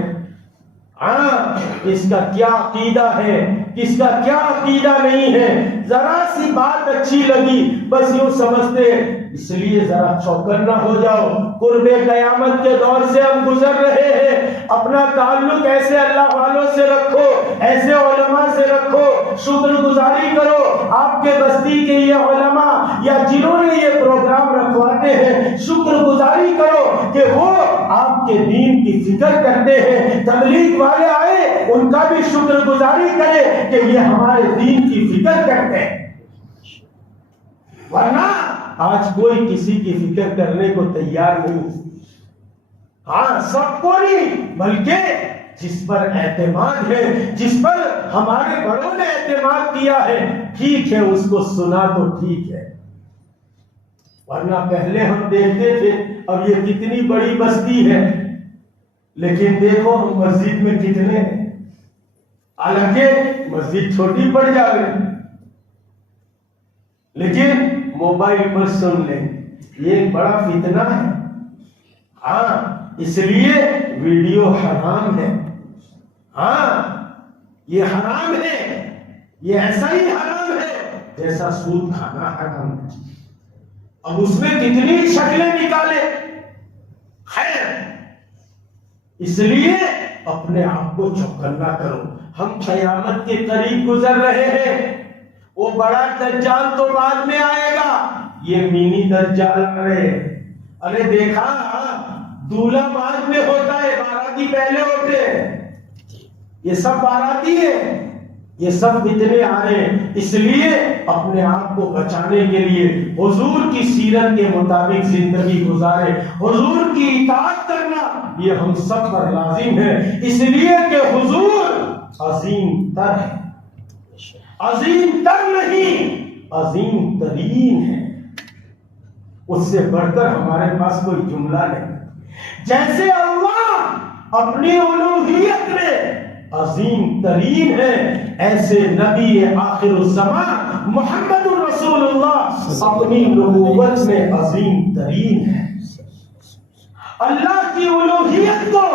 ہاں اس کا کیا عقیدہ ہے, کس کا کیا عقیدہ نہیں ہے, ذرا سی بات اچھی لگی بس یوں سمجھتے, اس لیے ذرا چوکنا ہو جاؤ. قرب قیامت کے دور سے ہم گزر رہے ہیں, اپنا تعلق ایسے اللہ والوں سے رکھو, ایسے علماء سے رکھو, شکر گزاری کرو. آپ کے بستی کے یہ علماء یا جنہوں نے یہ پروگرام رکھواتے ہیں, شکر گزاری کرو کہ وہ آپ کے دین کی فکر کرتے ہیں. تبلیغ والے آئے ان کا بھی شکر گزاری کرے کہ یہ ہمارے دین کی فکر کرتے ہیں, ورنہ آج کوئی کسی کی فکر کرنے کو تیار نہیں. ہاں سب کو نہیں, بلکہ جس پر اعتماد ہے, جس پر ہمارے بڑوں نے اعتماد کیا ہے, ٹھیک ہے اس کو سنا تو ٹھیک ہے. ورنہ پہلے ہم دیکھتے تھے اب یہ کتنی بڑی بستی ہے, لیکن دیکھو ہم مسجد میں کتنے ہیں, حالانکہ مسجد چھوٹی پڑ جائے, لیکن موبائل پر سن لیں, یہ ایک بڑا فتنہ ہے. ہاں اس لیے ویڈیو حرام ہے, ہاں یہ حرام ہے, یہ ایسا ہی حرام ہے جیسا سود کھانا حرام ہے. اب اس میں کتنی شکلیں نکالے. خیر اس لیے اپنے آپ کو چوکنا کرو, ہم قیامت کے قریب گزر رہے ہیں. وہ بڑا دجال تو بعد میں آئے گا, یہ منی دجال ہے. ارے دیکھا دولہا بعد میں ہوتا ہے, باراتی پہلے ہوتے ہیں. یہ سب باراتی ہے, یہ سب اتنے آ رہے ہیں. اس لیے اپنے آپ کو بچانے کے لیے حضور کی سیرت کے مطابق زندگی گزارے, حضور کی اطاعت کرنا یہ ہم سب پر لازم ہے. اس لیے کہ حضور عظیم تر ہے, عظیم تر نہیں عظیم ترین ہے. اس سے بڑھ کر ہمارے پاس کوئی جملہ نہیں. جیسے اللہ اپنی الوہیت میں عظیم ترین ہے, ایسے نبی آخر الزمان محمد الرسول اللہ اپنی نبوت میں عظیم ترین ہے. اللہ کی الوہیت کو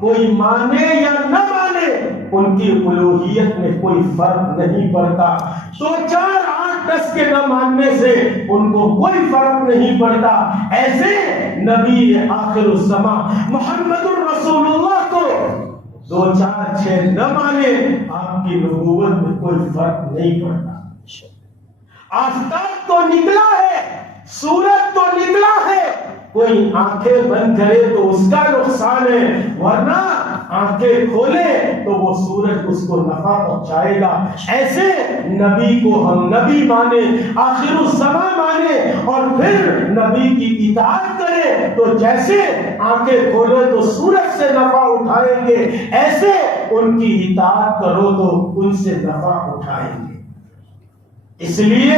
کوئی مانے یا نہ مانے, ان کی الوہیت میں کوئی فرق نہیں پڑتا. 2 4 8 ڈس کے نہ ماننے سے ان کو کوئی فرق نہیں پڑتا. ایسے نبی آخر الزمان محمد الرسول اللہ کو 2 4 6 نہ مانے، آپ کی نبوت میں کوئی فرق نہیں پڑتا. آفتاب تو نکلا ہے، سورج تو نکلا ہے، کوئی آنکھیں بند کرے تو اس کا نقصان ہے، ورنہ آنکھیں کھولے تو وہ سورج اس کو نفع پہنچائے گا. ایسے نبی کو ہم نبی مانے، آخر الزمان مانے، اور پھر نبی کی اطاعت کرے تو جیسے آنکھیں کھولے تو سورج سے نفع اٹھائیں گے، ایسے ان کی اطاعت کرو تو ان سے نفع اٹھائیں گے. اس لیے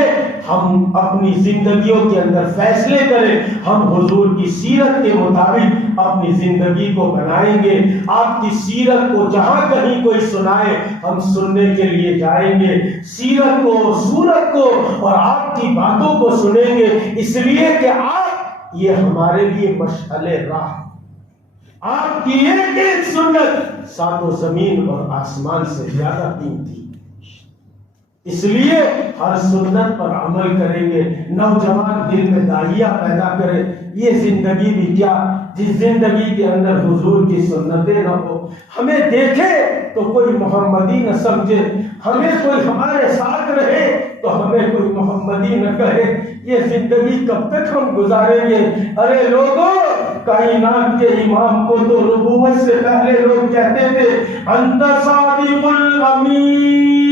ہم اپنی زندگیوں کے اندر فیصلے کریں، ہم حضور کی سیرت کے مطابق اپنی زندگی کو بنائیں گے. آپ کی سیرت کو جہاں کہیں کوئی سنائے ہم سننے کے لیے جائیں گے، سیرت کو، سورت کو اور آپ کی باتوں کو سنیں گے، اس لیے کہ آپ یہ ہمارے لیے مشعل راہ. آپ کی ایک ایک سنت 7 زمین اور آسمان سے زیادہ قیمتی. اس لیے ہر سنت پر عمل کریں گے. نوجوان دل میں داعیہ پیدا کرے. یہ زندگی بھی کیا جس زندگی کے اندر حضور کی سنتیں نہ ہو، ہمیں دیکھے تو کوئی محمدی نہ سمجھے، ہمیں کوئی ہمارے ساتھ رہے تو ہمیں کوئی محمدی نہ کہے. یہ زندگی کب تک ہم گزاریں گے؟ ارے لوگوں، کائنات کے امام کو تو نبوت سے پہلے لوگ کہتے تھے انت صادق الامین،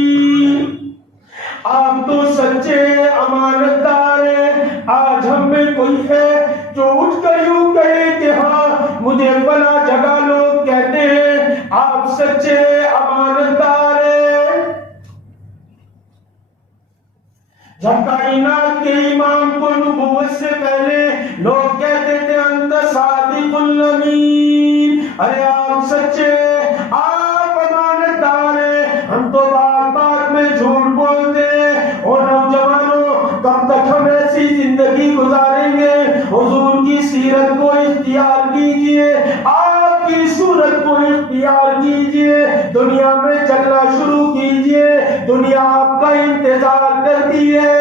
آپ تو سچے امانت دار ہیں. آج ہم میں کوئی ہے جو اٹھ کر یوں کہے کہ ہاں مجھے فلاں جگہ لوگ کہتے ہیں آپ سچے امانت دار ہیں؟ جب کائنات کے امام کو نبوت سے پہلے لوگ کہتے تھے انت صادق الامین، ارے آپ سچے، آپ امانت دار ہیں، ہم تو بات بات میں جھوٹ بولتے ہیں. اور نوجوانوں، کب تک ہم ایسی زندگی گزاریں گے؟ حضور کی سیرت کو اختیار کیجئے، آپ کی صورت کو اختیار کیجئے، دنیا میں چلنا شروع کیجئے، دنیا آپ کا انتظار کرتی ہے.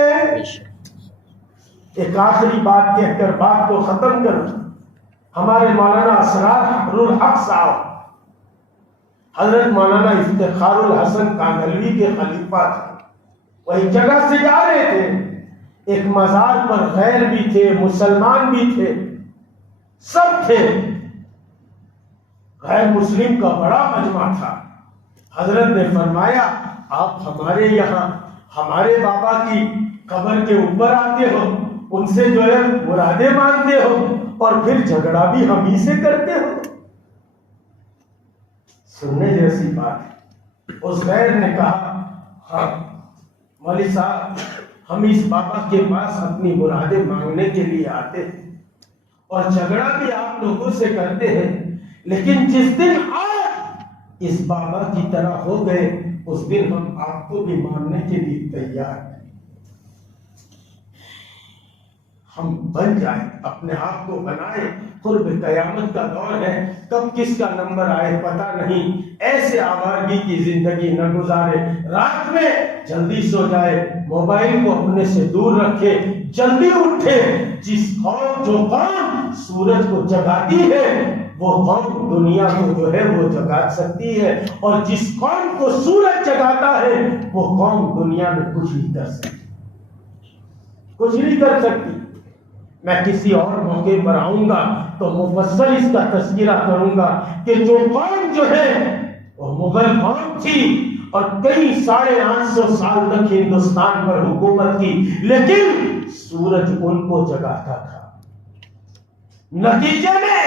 ایک آخری بات کہہ کر بات کو ختم کروں. ہمارے مولانا اسرار حبر الحق صاحب حضرت مولانا افتخار الحسن کانگھلوی کے خلیفہ تھے. وہی جگہ سے جا رہے تھے، ایک مزار پر غیر بھی تھے، مسلمان بھی تھے، سب تھے. غیر مسلم کا بڑا مجمع تھا. حضرت نے فرمایا آپ ہمارے یہاں ہمارے بابا کی قبر کے اوپر آتے ہو، ان سے جو ہے مرادیں مانگتے ہو، اور پھر جھگڑا بھی ہم ہی سے کرتے ہو. سننے جیسی بات ہے. اس غیر نے کہا ہاں مولوی صاحب، ہم اس بابا کے پاس اپنی مرادیں مانگنے کے لیے آتے ہیں اور جھگڑا بھی آپ لوگوں سے کرتے ہیں، لیکن جس دن آپ اس بابا کی طرح ہو گئے اس دن ہم آپ کو بھی ماننے کے لیے تیار ہیں. ہم بن جائیں، اپنے آپ کو بنائیں. قرب قیامت کا دور ہے، کب کس کا نمبر آئے پتہ نہیں. ایسے آوارگی کی زندگی نہ گزارے. رات میں جلدی سو جائے، موبائل کو اپنے سے دور رکھے، جلدی اٹھے. جس قوم جو قوم سورج کو جگاتی ہے وہ قوم دنیا کو جو ہے وہ جگا سکتی ہے، اور جس قوم کو سورج جگاتا ہے وہ قوم دنیا میں کچھ نہیں کر سکتی، کچھ نہیں کر سکتی. میں کسی اور موقع پر آؤں گا تو مفصل اس کا تذکرہ کروں گا کہ جو قوم جو ہے وہ مغل قوم تھی اور کئی 850 سال تک ہندوستان پر حکومت کی، لیکن سورج ان کو جگاتا تھا. نتیجے میں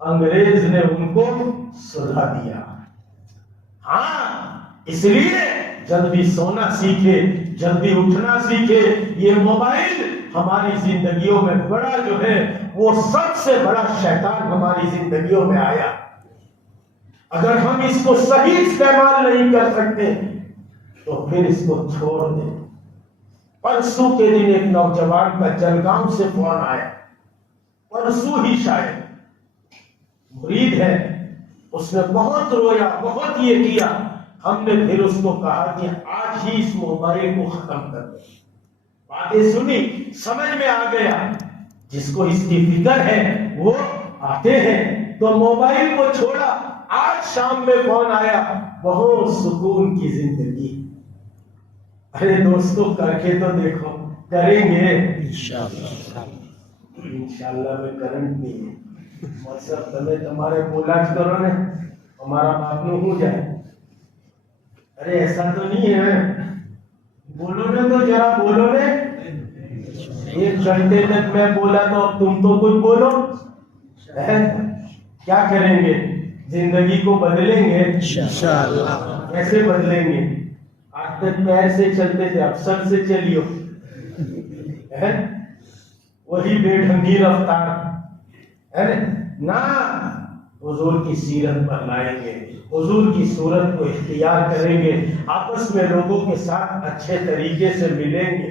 انگریز نے ان کو سلا دیا. ہاں، اس لیے جلدی سونا سیکھے، جلدی اٹھنا سیکھے. یہ موبائل ہماری زندگیوں میں بڑا جو ہے وہ سب سے بڑا شیطان ہماری زندگیوں میں آیا. اگر ہم اس کو صحیح استعمال نہیں کر سکتے تو پھر اس کو چھوڑ دیں. پرسوں کے دن ایک نوجوان کا جلگاؤں سے فون آیا، پرسوں ہی شاید، مرید ہے، اس نے بہت رویا، بہت یہ کیا. ہم نے پھر اس کو کہا کہ آج ہی اس موبائل کو ختم کر دیں. باتیں سنی, سمجھ میں آ گیا. جس کو اس کی فکر ہے وہ آتے ہیں. تو موبائل کو چھوڑا, آج شام میں فون آیا, بہت سکون کی زندگی. ارے دوستوں کر کے تو دیکھو, کریں گے انشاءاللہ. میں کرنٹ نہیں ہے مطلب تمہیں تمہارے بولاج کرو نے ہمارا باپ نو ہو جائے. ارے ایسا تو نہیں ہے, بولو نے تو ذرا بولو نے. 1 گھنٹے تک میں بولا تو اب تم تو کچھ بولو. کیا کریں گے؟ زندگی کو بدلیں گے انشاءاللہ. کیسے بدلیں گے؟ آج تک پیر سے چلتے تھے, اب سر سے چلیو. وہی بے ڈھنگی رفتار ہے نا. حضور کی سیرت پر لائیں گے, حضور کی صورت کو اختیار کریں گے, آپس میں لوگوں کے ساتھ اچھے طریقے سے ملیں گے,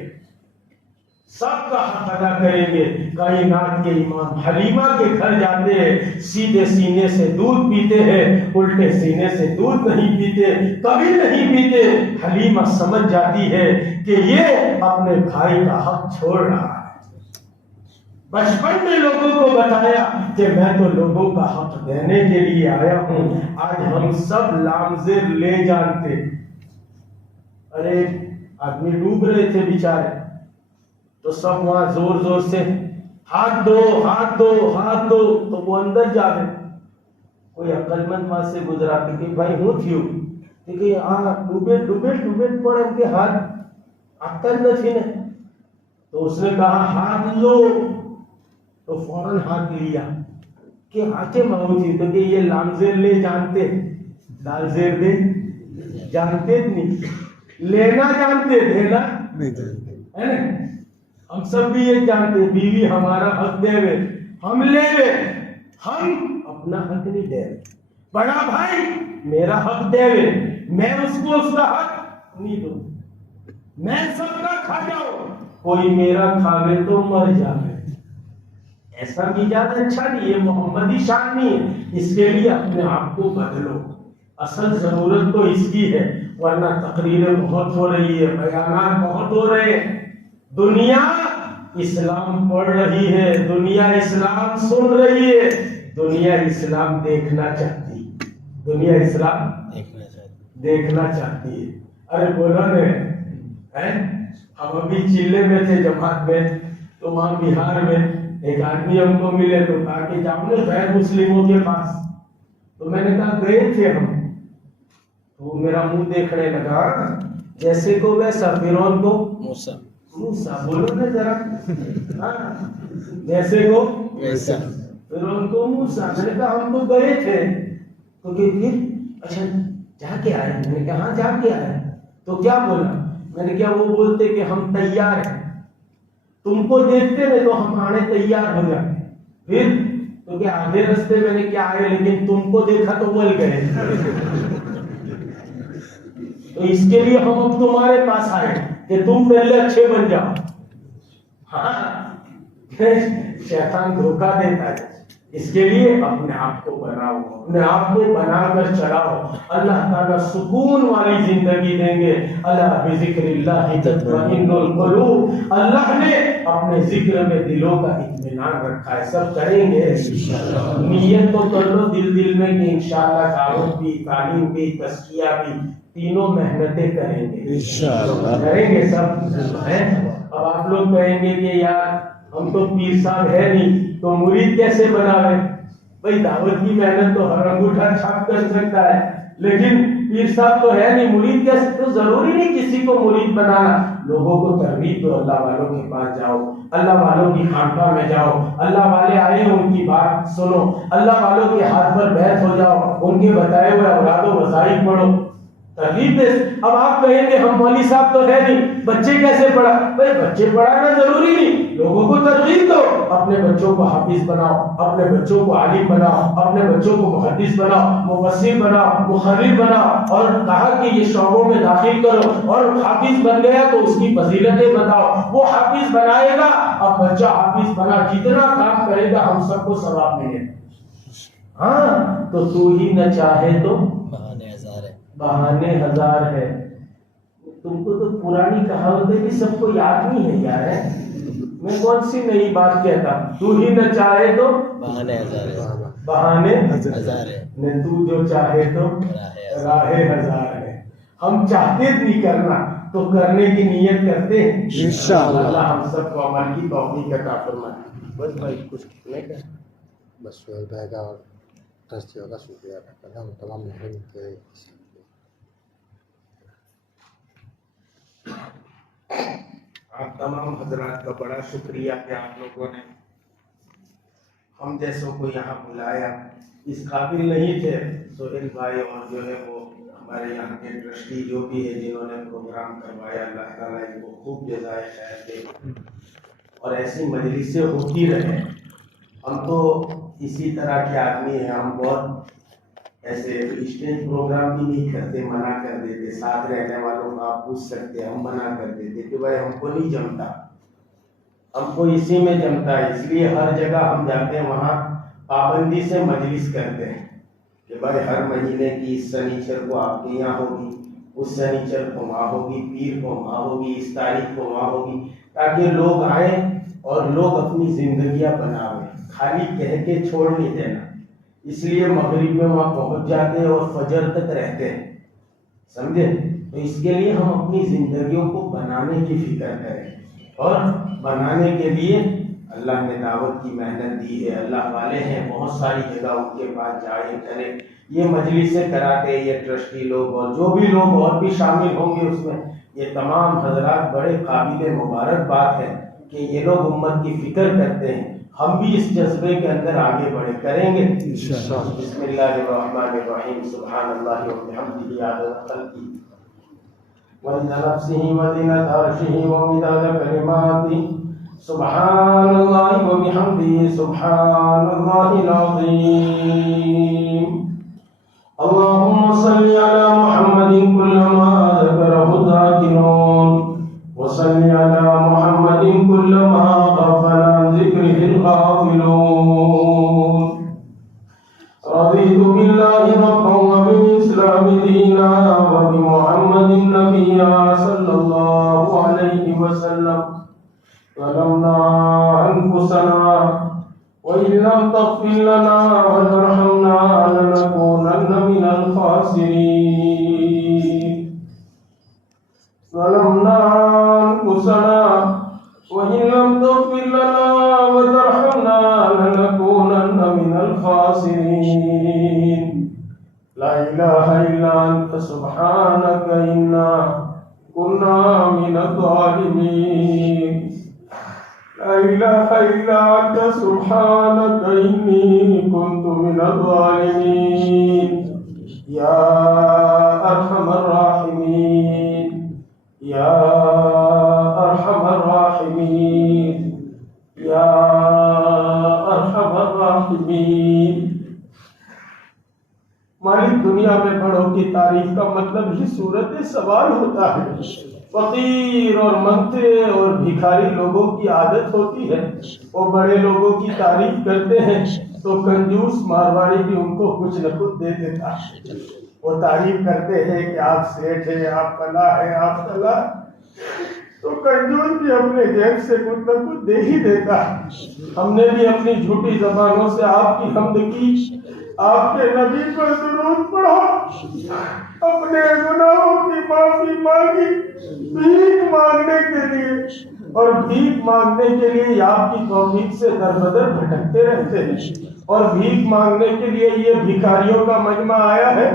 سب کا حق ادا کریں گے. کائنات کے امام حلیمہ کے گھر جاتے ہیں, سیدھے سینے سے دودھ پیتے ہیں, الٹے سینے سے دودھ نہیں پیتے, کبھی نہیں پیتے. حلیمہ سمجھ جاتی ہے کہ یہ اپنے بھائی کا حق چھوڑ رہا ہے. بچپن میں لوگوں کو بتایا کہ میں تو لوگوں کا حق دینے کے لیے آیا ہوں. آج ہم سب لامزر لے جانتے. ارے آدمی ڈوب رہے تھے بیچارے, تو سب وہاں زور زور سے ہاتھ دو ہاتھ دو ہاتھ دو, تو وہ اندر جا گئے. کوئی عقل مند وہاں سے گزرا کہ بھائی ہوں تھیو کہ ڈوبے ڈوبے ڈوبے پڑے ان کے ہاتھ عقل نہ تھی نے. تو اس نے کہا ہاتھ لو, تو فوراً ہاتھ لیا کہ آنکھیں مانگو تھی. تو کہ یہ لامزیر لے جانتے, لال زیر دے جانتے نہیں, لینا جانتے, دینا ہے نا. ہم سب بھی یہ جانتے, بیوی ہمارا حق دے وے ہم لے وے, ہم اپنا حق نہیں دے. بڑا بھائی میرا حق دے وے, میں اس کو اس کا حق نہیں دوں. میں سب کا کھا جاؤں, کوئی میرا کھاوے تو مر جاوے. ایسا مزاج اچھا نہیں, یہ محمدی شان نہیں ہے. اس کے لیے اپنے آپ کو بدلو. اصل ضرورت تو اس کی ہے, ورنہ تقریریں بہت ہو رہی ہے, بیانات بہت ہو رہے ہیں. دنیا اسلام پڑھ رہی ہے, دنیا اسلام سن رہی ہے, دنیا اسلام دیکھنا چاہتی, دنیا اسلام دیکھنا چاہتی ہے. ارے بولو نے, ہم ابھی چلے میں تھے جماعت میں, تو وہاں بہار میں ایک آدمی ہم کو ملے, تو کہا کہ جاؤ نا غیر مسلموں کے پاس. تو میں نے کہا گئے تھے ہم. تو میرا منہ دیکھنے لگا جیسے کو ویسا, فرعون کو موسیٰ, بولو نا ذرا, جیسے کو ویسا, فرعون کو موسیٰ. میں نے کہا ہم تو گئے تھے. تو کہ پھر اچھا جا کے آئے. میں نے کہا ہاں جا کے آئے. تو کیا بولا؟ میں نے کہا وہ بولتے کہ ہم تیار ہیں, تم کو دیکھتے ہیں تو ہم آنے تیار ہو جاتے. پھر تو کہ آدھے رستے میں نے کیا آئے, لیکن تم کو دیکھا تو بول گئے. تو اس کے لیے ہم اب تمہارے پاس آئے کہ تم پہلے اچھے بن جاؤ. شیطان دھوکہ دیتا ہے. اس کے لیے اپنے آپ کو بناؤ, اپنے آپ کو بنا کر چلاؤ. اللہ تعالیٰ سکون والی زندگی دیں گے. اللہ بذکر اللہ تطمئن القلوب. اللہ نے اپنے ذکر میں دلوں کا اطمینان رکھا ہے. سب کریں گے نیت تو کر لو دل میں کہ انشاءاللہ دعوت بھی, تعلیم بھی, تزکیہ بھی, تینوں محنتیں کریں گے انشاءاللہ. کریں گے سب. اب آپ لوگ کہیں گے کہ یار ہم تو پیر صاحب ہے نہیں, تو مرید کیسے بناوے؟ بھائی دعوت کی محنت تو ہر انگوٹھا چھاپ کر سکتا ہے, لیکن پیر صاحب تو ہے نہیں, مرید کیسے؟ تو ضروری نہیں کسی کو مرید بنانا. لوگوں کو ترغیب دو, اللہ والوں کے پاس جاؤ, اللہ والوں کی خانقاہ میں جاؤ, اللہ والے آئے ہیں ان کی بات سنو, اللہ والوں کے ہاتھ پر بیعت ہو جاؤ, ان کے بتائے ہوئے اوراد و وظائف پڑھو, ترغیب دے. اب آپ کہیں گے ہم مولوی صاحب تو ہے نہیں, بچے کیسے پڑھا؟ بھائی بچے پڑھانا ضروری نہیں, لوگوں کو ترغیب دو. اپنے بچوں کو حافظ بناؤ, اپنے بچوں کو عالم بناؤ, اپنے بچوں کو محدث بناؤ, مفسر بناؤ, محرر بناؤ, اور کہا کہ یہ شعبوں میں داخل کرو. اور حافظ بن گیا تو اس کی فضیلتیں بتاؤ. وہ حافظ بنائے گا, اب بچہ حافظ بنا, جتنا کام کرے گا ہم سب کو ثواب ملے گا. ہاں تو ہی نہ چاہے تو بہانے ہزار ہے. تو تم کو تو پرانی کہاوتیں بھی سب کو یاد نہیں ہے یار ہے. میں کون سی نئی بات کہتا ہوں. تو ہی نہ چاہے تو بہانے ہزار ہے. بہانے ہزار ہے. نہ تو جو چاہے تو راہ ہزار ہے. ہم چاہتے نہیں کرنا تو کرنے کی نیت کرتے ہیں انشاءاللہ. اللہ ہم سب کو عمل کی توفیق عطا فرمائے. بس بھائی کچھ نہیں کہنا. بس سہیل بھائی کا اور ٹرسٹیوں کا شکریہ ادا کرتا ہوں. تمام محرم کے آپ تمام حضرات کا بڑا شکریہ کہ آپ لوگوں نے ہم جیسوں کو یہاں بلایا. اس قابل نہیں تھے سہیل بھائی اور جو ہے وہ ہمارے یہاں کے ٹرسٹی جو بھی ہے جنہوں نے پروگرام کروایا. اللہ تعالیٰ ان کو خوب جزائے خیر دے اور ایسی مجلسیں ہوتی رہیں. ہم تو اسی طرح کے آدمی ہیں. ہم بہت ایسے اسٹیج پروگرام بھی نہیں کرتے, منع کر دیتے. ساتھ رہنے والوں کو آپ پوچھ سکتے ہیں, ہم منع کر دیتے کہ بھائی ہم کو نہیں جمتا, ہم کو اسی میں جمتا ہے. اس لیے ہر جگہ ہم جاتے ہیں وہاں پابندی سے مجلس کرتے ہیں کہ بھائی ہر مہینے کی اس سنیچر کو آپ کے یہاں ہوگی, اس سنیچر کو وہاں ہوگی, پیر کو وہاں ہوگی, اس تاریخ کو وہاں ہوگی, تاکہ لوگ آئیں اور لوگ اپنی زندگیاں بناویں. خالی کہہ کے چھوڑ نہیں دینا. اس لیے مغرب میں وہاں پہنچ جاتے ہیں اور فجر تک رہتے ہیں, سمجھے. تو اس کے لیے ہم اپنی زندگیوں کو بنانے کی فکر کریں, اور بنانے کے لیے اللہ نے دعوت کی محنت دی ہے. اللہ والے ہیں, بہت ساری جگہ ان کے پاس جائیں کریں. یہ مجلسیں کراتے یہ ٹرسٹی لوگ, اور جو بھی لوگ اور بھی شامل ہوں گے اس میں, یہ تمام حضرات بڑے قابل مبارکباد ہے کہ یہ لوگ امت کی فکر کرتے ہیں. ہم بھی اس جذبے کے اندر آگے بڑھے کریں گے انشاءاللہ. بسم اللہ الرحمن الرحیم. سبحان اللہ وبحمدہ عدد خلقہ ورضا نفسہ وزنة عرشہ ومداد کلماتہ. سبحان اللہ وبحمدہ سبحان اللہ العظیم. اللهم صل على محمد كلما ذكره الذاكرون, وصل على محمد كلما غفل عن ذكره الغافلون. رضيت بالله ربا وبالإسلام دينا وبمحمد نبيا صلى الله عليه وسلم. ظلمنا أنفسنا وإن لم تغفر لنا وترحمنا لنكونن من الخاسرين. ظلمنا أنفسنا وإن لم تغفر لنا وترحمنا لنكونن من الخاسرين. لا إله إلا أنت سبحانك إنا كنا من الظالمين. لا إله إلا أنت سبحانك إني كنت من الظالمين. يا أرحم الراحمين, يا أرحم الراحمين, يا أرحم الراحمين. ہماری دنیا میں بڑوں کی تعریف کا مطلب ہی صورت سوال ہوتا ہے. فقیر اور منگتے اور بھکاری لوگوں کی عادت ہوتی ہے, وہ بڑے لوگوں کی تعریف کرتے ہیں تو کنجوس مارواڑی بھی ان کو کچھ نہ کچھ دے دیتا. وہ تعریف کرتے ہیں کہ آپ سیٹھ ہیں, آپ فلاں ہیں, آپ فلاں, تو کنجوس بھی اپنے جیب سے کچھ نہ کچھ دے ہی دیتا. ہم نے بھی اپنی جھوٹی زبانوں سے آپ کی حمد کی, آپ کے نبی پر درود پڑھا, اپنے گناہوں کی معافی مانگی بھیک مانگنے کے لیے, اور بھیک مانگنے کے لیے آپ کی توفیق سے در بدر بھٹکتے رہتے ہیں. اور بھیک مانگنے کے لیے یہ بھکاریوں کا مجمع آیا ہے.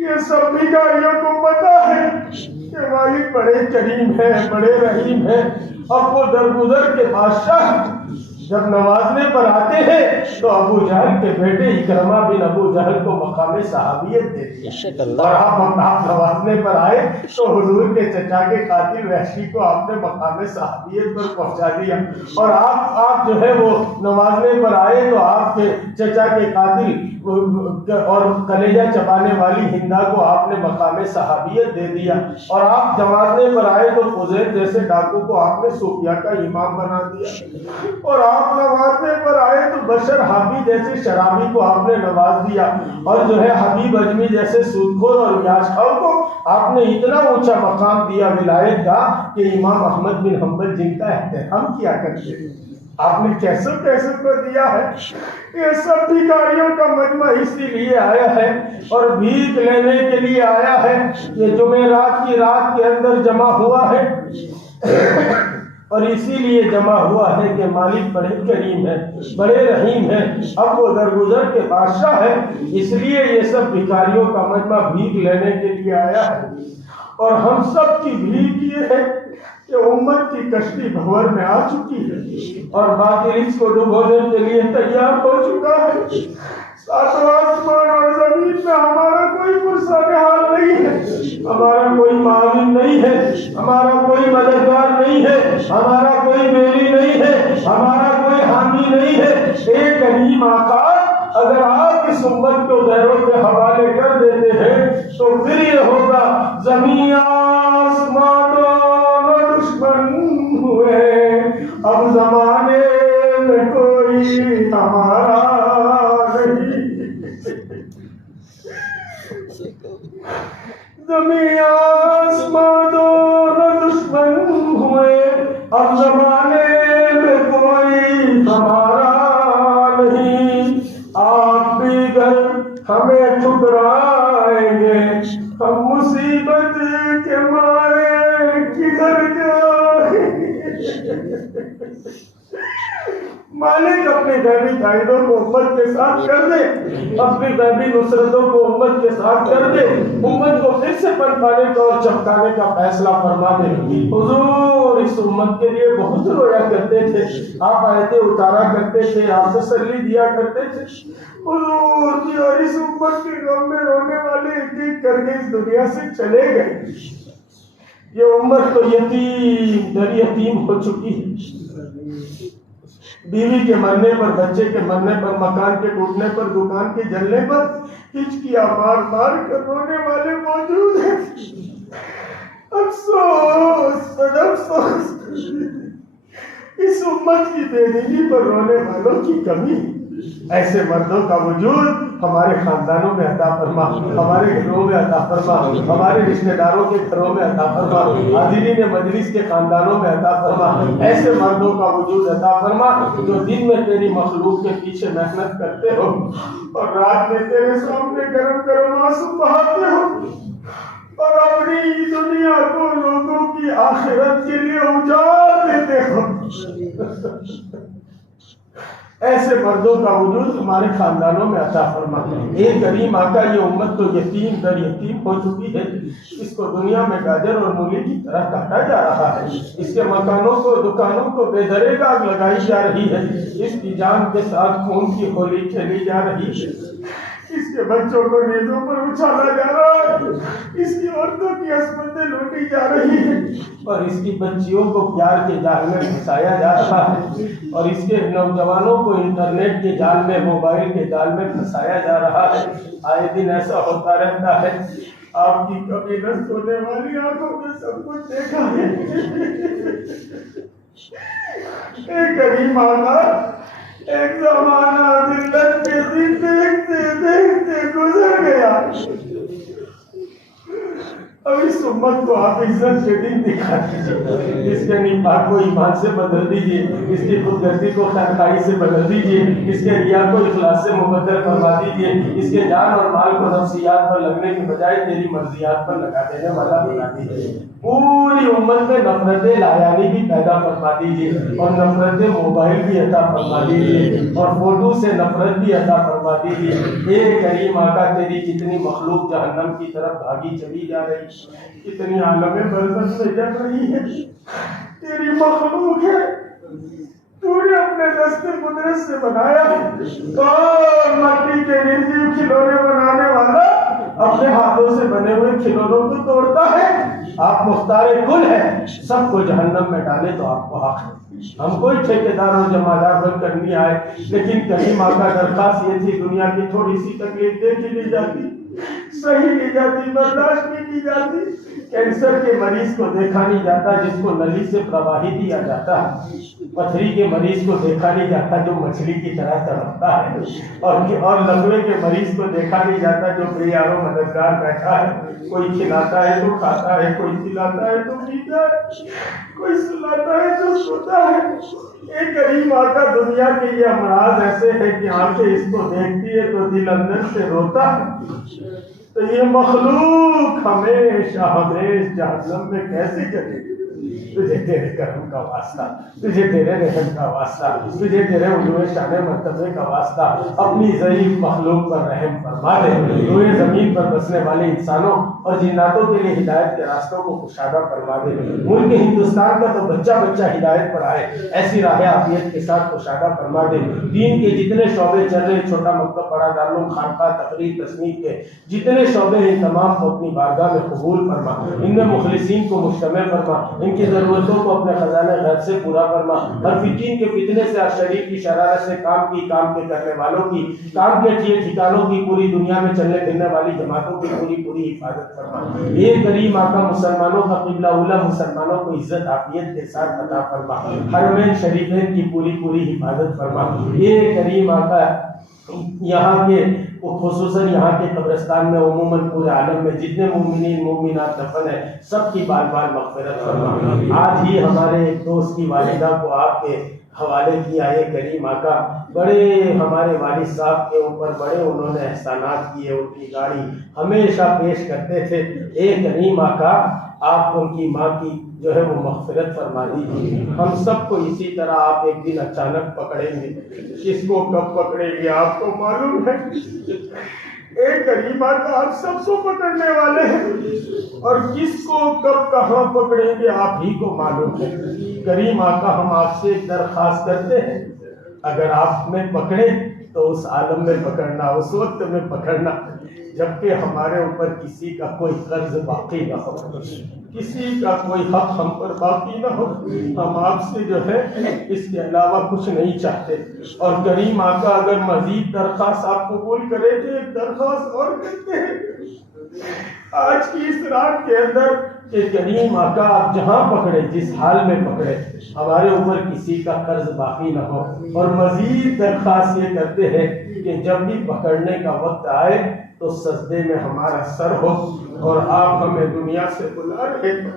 یہ سب بھکاریوں کو پتا ہے کہ والد بڑے کریم ہیں, بڑے رحیم ہیں. اب وہ درگزر کے بادشاہ جب نوازنے پر آتے ہیں تو ابو جہل کے بیٹے اکرمہ بن ابو جہل کو مقام صحابیت دیتے ہیں. اور آپ نوازنے پر آئے تو حضور کے چچا کے قاتل وحشی کو آپ نے مقام صحابیت پر پہنچا دیا. اور آپ جو ہے وہ نوازنے پر آئے تو آپ کے چچا کے قاتل اور کلیجہ چبانے والی ہندا کو آپ نے مقام صحابیت دے دیا، اور آپ نوازنے پر آئے تو فضیل جیسے ڈاکو کو آپ نے صوفیہ کا امام بنا دیا، اور آپ نوازنے پر آئے تو بشر حافی جیسے شرابی کو آپ نے نواز دیا، اور جو ہے حبیب اجمی جیسے سودخور اور یاش خور کو آپ نے اتنا اونچا مقام دیا ولایت کا کہ امام احمد بن حنبل جن کا احترام کیا کرتے ہیں، آپ نے کیسوں کو دیا ہے۔ یہ سب بھکاریوں کا مجمع اسی لیے آیا ہے اور بھیک لینے کے لیے آیا ہے۔ یہ جمعرات کی رات کے اندر جمع ہوا ہے اور اسی لیے جمع ہوا ہے کہ مالک بڑے کریم ہے، بڑے رحیم ہے، اب وہ درگزر کے بادشاہ ہے، اس لیے یہ سب بھکاریوں کا مجمع بھیک لینے کے لیے آیا ہے۔ اور ہم سب کی بھیک یہ ہے کہ امت کی کشتی بھنور میں آ چکی ہے اور باطل اس کو ڈبونے کے لیے تیار ہو چکا ہے۔ ساتوں آسمان اور زمین میں ہمارا کوئی پرسان حال نہیں ہے، ہمارا کوئی معاون نہیں ہے، ہمارا کوئی مددگار نہیں ہے، ہمارا کوئی بیلی نہیں ہے، ہمارا کوئی حامی نہیں ہے۔ ایک کریم آقا اگر آپ اس امت کو غیروں کے حوالے کر دیتے ہیں تو پھر یہ ہوگا زمین آسمان دونوں دشمن ہوئے، اب زمانے میں کوئی ہمارا نہیں۔ زمین آسمان دونوں دشمن ہوئے، اب زمانے میں کوئی ہمارا نہیں۔ آپ بھی گر ہمیں ٹھکرائیں گے، ہم مصیبت کے مارے کدھر جائیں گے۔ مالک اپنے غیبی قائدوں کو امت کے ساتھ کر دے، اپنی غیبی نصرتوں کو امت کے ساتھ کر دے، امت کو پھر سے پنپانے کا اور چمکانے کا فیصلہ فرما دے۔ حضور اس امت کے لیے بہت رویا کرتے تھے، آپ آیتیں اتارا کرتے تھے، آپ تسلی دیا کرتے تھے حضور کی، اور اس امت کے غم میں رونے والے ایک ایک کر کے اس دنیا سے چلے گئے۔ یہ امت تو یتیم در یتیم ہو چکی ہے، بیوی کے مرنے پر، بچے کے مرنے پر، مکان کے ٹوٹنے پر، دکان کے جلنے پر ہچکیاں مار مار کر رونے والے موجود ہیں۔ افسوس افسوس، اس امت کی بے دینی پر رونے والوں کی کمی۔ ایسے مردوں کا وجود ہمارے خاندانوں میں عطا فرما، ہمارے گھروں میں عطا فرما، ہمارے رشتہ داروں کے گھروں میں عطا فرما، حاضرین مجلس کے خاندانوں میں عطا فرما۔ ایسے مردوں کا وجود عطا فرما جو دن میں تیری مخلوق کے پیچھے محنت کرتے ہو اور رات میں تیرے سامنے گرم گرم آنسو بہاتے ہو اور اپنی دنیا کو لوگوں کی آخرت کے لیے اجاڑ دیتے ہو۔ ایسے مردوں کا وجود ہمارے خاندانوں میں عطا فرما۔ ایک کریم آقا یہ امت تو یتیم در یتیم ہو چکی ہے، اس کو دنیا میں گاجر اور مولی کی طرح کاٹا جا رہا ہے، اس کے مکانوں کو دکانوں کو بے درے داغ لگائی جا رہی ہے، اس کی جان کے ساتھ خون کی ہولی کھیلی جا رہی ہے، اس کے بچوں کو نیزوں پر اچھالا جا رہا ہے، اس کی عورتوں کی عصمتیں لوٹی جا رہی ہیں اور اس کی بچیوں کو پیار کے جال میں پھنسایا جا رہا ہے اور اس کے نوجوانوں کو انٹرنیٹ کے جال میں، موبائل کے جال میں پھنسایا جا رہا ہے۔ آئے دن ایسا ہوتا رہتا ہے۔ آپ کی کبھی نہ سونے والی آنکھوں میں سب کچھ دیکھا ہے۔ ایک کریم آقا، ایک زمانہ ذلت کے دن دیکھتے دیکھتے گزر گیا، اب اس امت کو آپ عزت کے دن دکھا دیجیے، اس کے نفاق کو ایمان سے بدل دیجیے، اس کی خودگردی کو خیرخواہی سے بدل دیجیے، اس کے ریا کو اخلاص سے مبدل فرما دیجیے، اس کے جان اور مال کو نفسیات پر لگنے کی بجائے تیری مرضیات پر لگا دینے والا بنا دیجیے۔ پوری امت میں نفرت لایانی بھی پیدا فرما دیجیے اور نفرت موبائل بھی عطا فرما دیجیے اور فوٹو سے نفرت بھی عطا فرما دیجیے۔ اے کریم آقا، تیری کتنی مخلوق جہنم کی طرف بھاگی چلی جا رہی، کتنی عالم برزخ میں جل رہی ہے، تیری مخلوق ہے، تو نے اپنے دست قدرت سے بنایا ہے، کون مٹی کے نرجیو کھلونے بنانے والا اپنے ہاتھوں سے بنے ہوئے کھلونوں کو توڑتا ہے؟ آپ مختار کل ہیں، سب کو جہنم میں ڈالے تو آپ کو حق ہے۔ ہم کوئی ٹھیکیدار اور جمعدار بن کر نہیں آئے، لیکن کریم آقا درخواست یہ تھی دنیا کی تھوڑی سی تکلیف دیکھی لی جاتی، صحیح لی جاتی، برداشت نہیں کی جاتی۔ کینسر کے مریض کو دیکھا نہیں جاتا جس کو نلی سے پرواہی دیا جاتا ہے، پتھری کے مریض کو دیکھا نہیں جاتا جو مچھلی کی طرح تڑپتا ہے، اور لقوے کے مریض کو دیکھا نہیں جاتا جو بے یار و مددگار بیٹھا ہے، کوئی کھلاتا ہے تو کھاتا ہے، کوئی پلاتا ہے تو پیتا ہے، کوئی سلاتا ہے تو سوتا ہے۔ ایک کریم آقا دنیا کے یہ امراض ایسے ہے کہ آنکھیں اس کو دیکھتی ہے تو دل اندر سے روتا ہے، تو یہ مخلوق ہمیشہ ہمیش جہنم میں کیسے چلے گی؟ تجھے تیرے کرم کا واسطہ، تجھے تیرے رحم کا واسطہ، تجھے تیرے علو شان مرتبے کا واسطہ، اپنی ضعیف مخلوق پر رحم فرما دے۔ روئے زمین پر بسنے والے انسانوں اور جناتوں کے لیے ہدایت کے راستوں کو کشادہ فرما دے۔ ملک ہندوستان کا تو بچہ بچہ ہدایت پر آئے، ایسی راہ عافیت کے ساتھ کشادہ فرما دے۔ دین کے جتنے شعبے چل رہے، چھوٹا مکتب، بڑا دارالعلوم، خانقاہ، تقریر، تصنیف کے جتنے شعبے ہیں تمام کو اپنی بارگاہ میں قبول فرما، ان میں مخلصین کو مشتمل فرما، ان کی ضرورتوں کو اپنے خزانہ غیب سے پورا فرما، ہر فتین کے فتنے سے، ہر شریر کی شرارت سے، کام کے کرنے والوں کی، کام کے ٹھکانوں کی، پوری دنیا میں چلنے پھرنے والی جماعتوں کی پوری حفاظت فرما۔ یہ کریم آقا مسلمانوں کا قبلہ اولا، مسلمانوں کو عزت عافیت کے ساتھ عطا فرما، حرمین شریفین کی پوری حفاظت فرما۔ یہ کریم آقا یہاں کے خصوصاً یہاں کے قبرستان میں، عموماً پورے عالم میں جتنے مومنین مومنات دفن ہیں سب کی بال بال مغفرت فرما۔ آج ہی ہمارے ایک دوست کی والدہ کو آپ کے حوالے کیا ہے کریم آقا، بڑے ہمارے والد صاحب کے اوپر بڑے انہوں نے احسانات کیے، ان کی گاڑی ہمیشہ پیش کرتے تھے۔ اے کریم آقا آپ ان کی ماں کی جو ہے وہ مغفرت فرما دیجیے۔ ہم سب کو اسی طرح آپ ایک دن اچانک پکڑیں گے، کس کو کب پکڑیں گے آپ کو معلوم ہے۔ ایک کریم آقا آپ سب کو پکڑنے والے ہیں، اور کس کو کب کہاں پکڑیں گے آپ ہی کو معلوم ہے۔ کریم آقا ہم آپ سے ایک درخواست کرتے ہیں، اگر آپ میں پکڑے تو اس عالم میں پکڑنا، اس وقت میں پکڑنا جبکہ ہمارے اوپر کسی کا کوئی قرض باقی نہ ہو، کسی کا کوئی حق ہم پر باقی نہ ہو۔ ہم آپ سے جو ہے اس کے علاوہ کچھ نہیں چاہتے۔ اور کریم آقا اگر مزید درخواست آپ قبول کرے تو ایک درخواست اور کرتے ہیں آج کی اس رات کے اندر کہ کریم آقا آپ جہاں پکڑے، جس حال میں پکڑے، ہمارے اوپر کسی کا قرض باقی نہ ہو۔ اور مزید درخواست یہ کرتے ہیں کہ جب بھی پکڑنے کا وقت آئے تو سجدے میں ہمارا سر ہو اور آپ ہمیں دنیا سے بلا رہے ہیں۔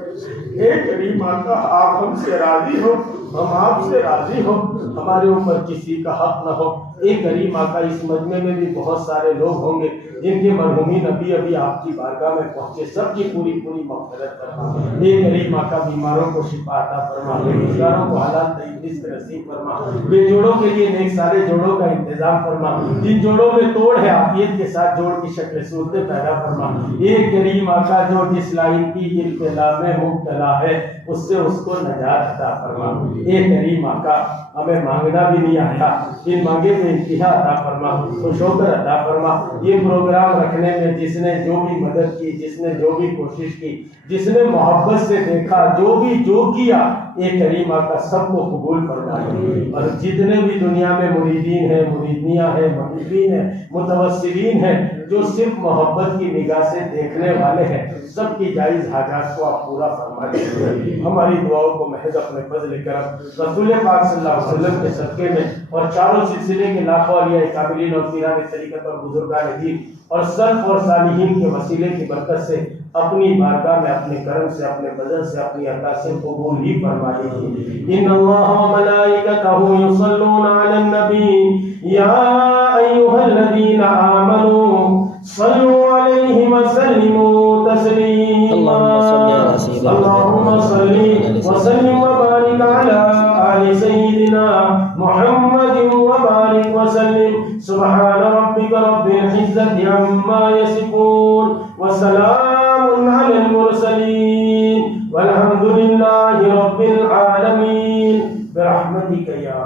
اے کریم آقا آپ ہم سے راضی ہو، ہم آپ سے راضی ہو، ہمارے اوپر کسی کا حق نہ ہو۔ اے کریم آقا اس مجمع میں بھی بہت سارے لوگ ہوں گے جن کے مرحومین ابھی آپ کی بارگاہ میں پہنچے، سب کی پوری مغفرت فرما۔ اے کریم آقا بیماروں کو شفا عطا فرما، بے روزگاروں کو حلال طیب رزق نصیب فرما، بے جوڑوں کے لیے نیک سارے جوڑوں کا انتظام فرما، جن جوڑوں میں توڑ ہے عافیت کے ساتھ جوڑ کی شکل صورتیں پیدا فرما۔ اے کریم آقا جو جس لائن کی ابتلا میں مبتلا ہے اس سے اس کو نجات عطا فرما۔ اے کریم آقا ہمیں مانگنا بھی نہیں آیا، ان مانگے میں انتہا عطا فرما، خوش ہو کر عطا فرما۔ یہ پروگرام رکھنے میں جس نے جو بھی مدد کی، جس نے جو بھی کوشش کی، جس نے محبت سے دیکھا، جو کیا، اے کریم آقا سب کو قبول فرمائے۔ اور جتنے بھی دنیا میں مریدین ہیں، مریدیاں ہیں، محبین ہیں، متوسلین ہیں، جو صرف محبت کی نگاہ سے دیکھنے والے ہیں، سب کی جائز حاجات کو آپ پورا فرما دیجیے۔ ہماری دعاؤں کو محض اپنے فضل کرم رسول پاک صلی اللہ علیہ وسلم کے صدقے میں اور چاروں سلسلے کے لاکھوں اولیاء کاملین اور پیران طریقت اور بزرگان دین اور سلف اور صالحین کے وسیلے کی برکت سے اپنی بارگاہ میں اپنے کرم سے، اپنے فضل سے، اپنی عطا سے قبول ہی فرما لیجیے۔ ان اللہ و ملائکتہ یصلون علی النبی یا ایھا الذین آمنوا صلوا علیہ وسلموا تسلیما۔ اللہم صل وسلم وبارک علی آل سیدنا محمد وبارک وسلم۔ سبحان ربک رب العزة عما یصفون وسلام علی المرسلین والحمد للہ رب العالمین برحمتک یا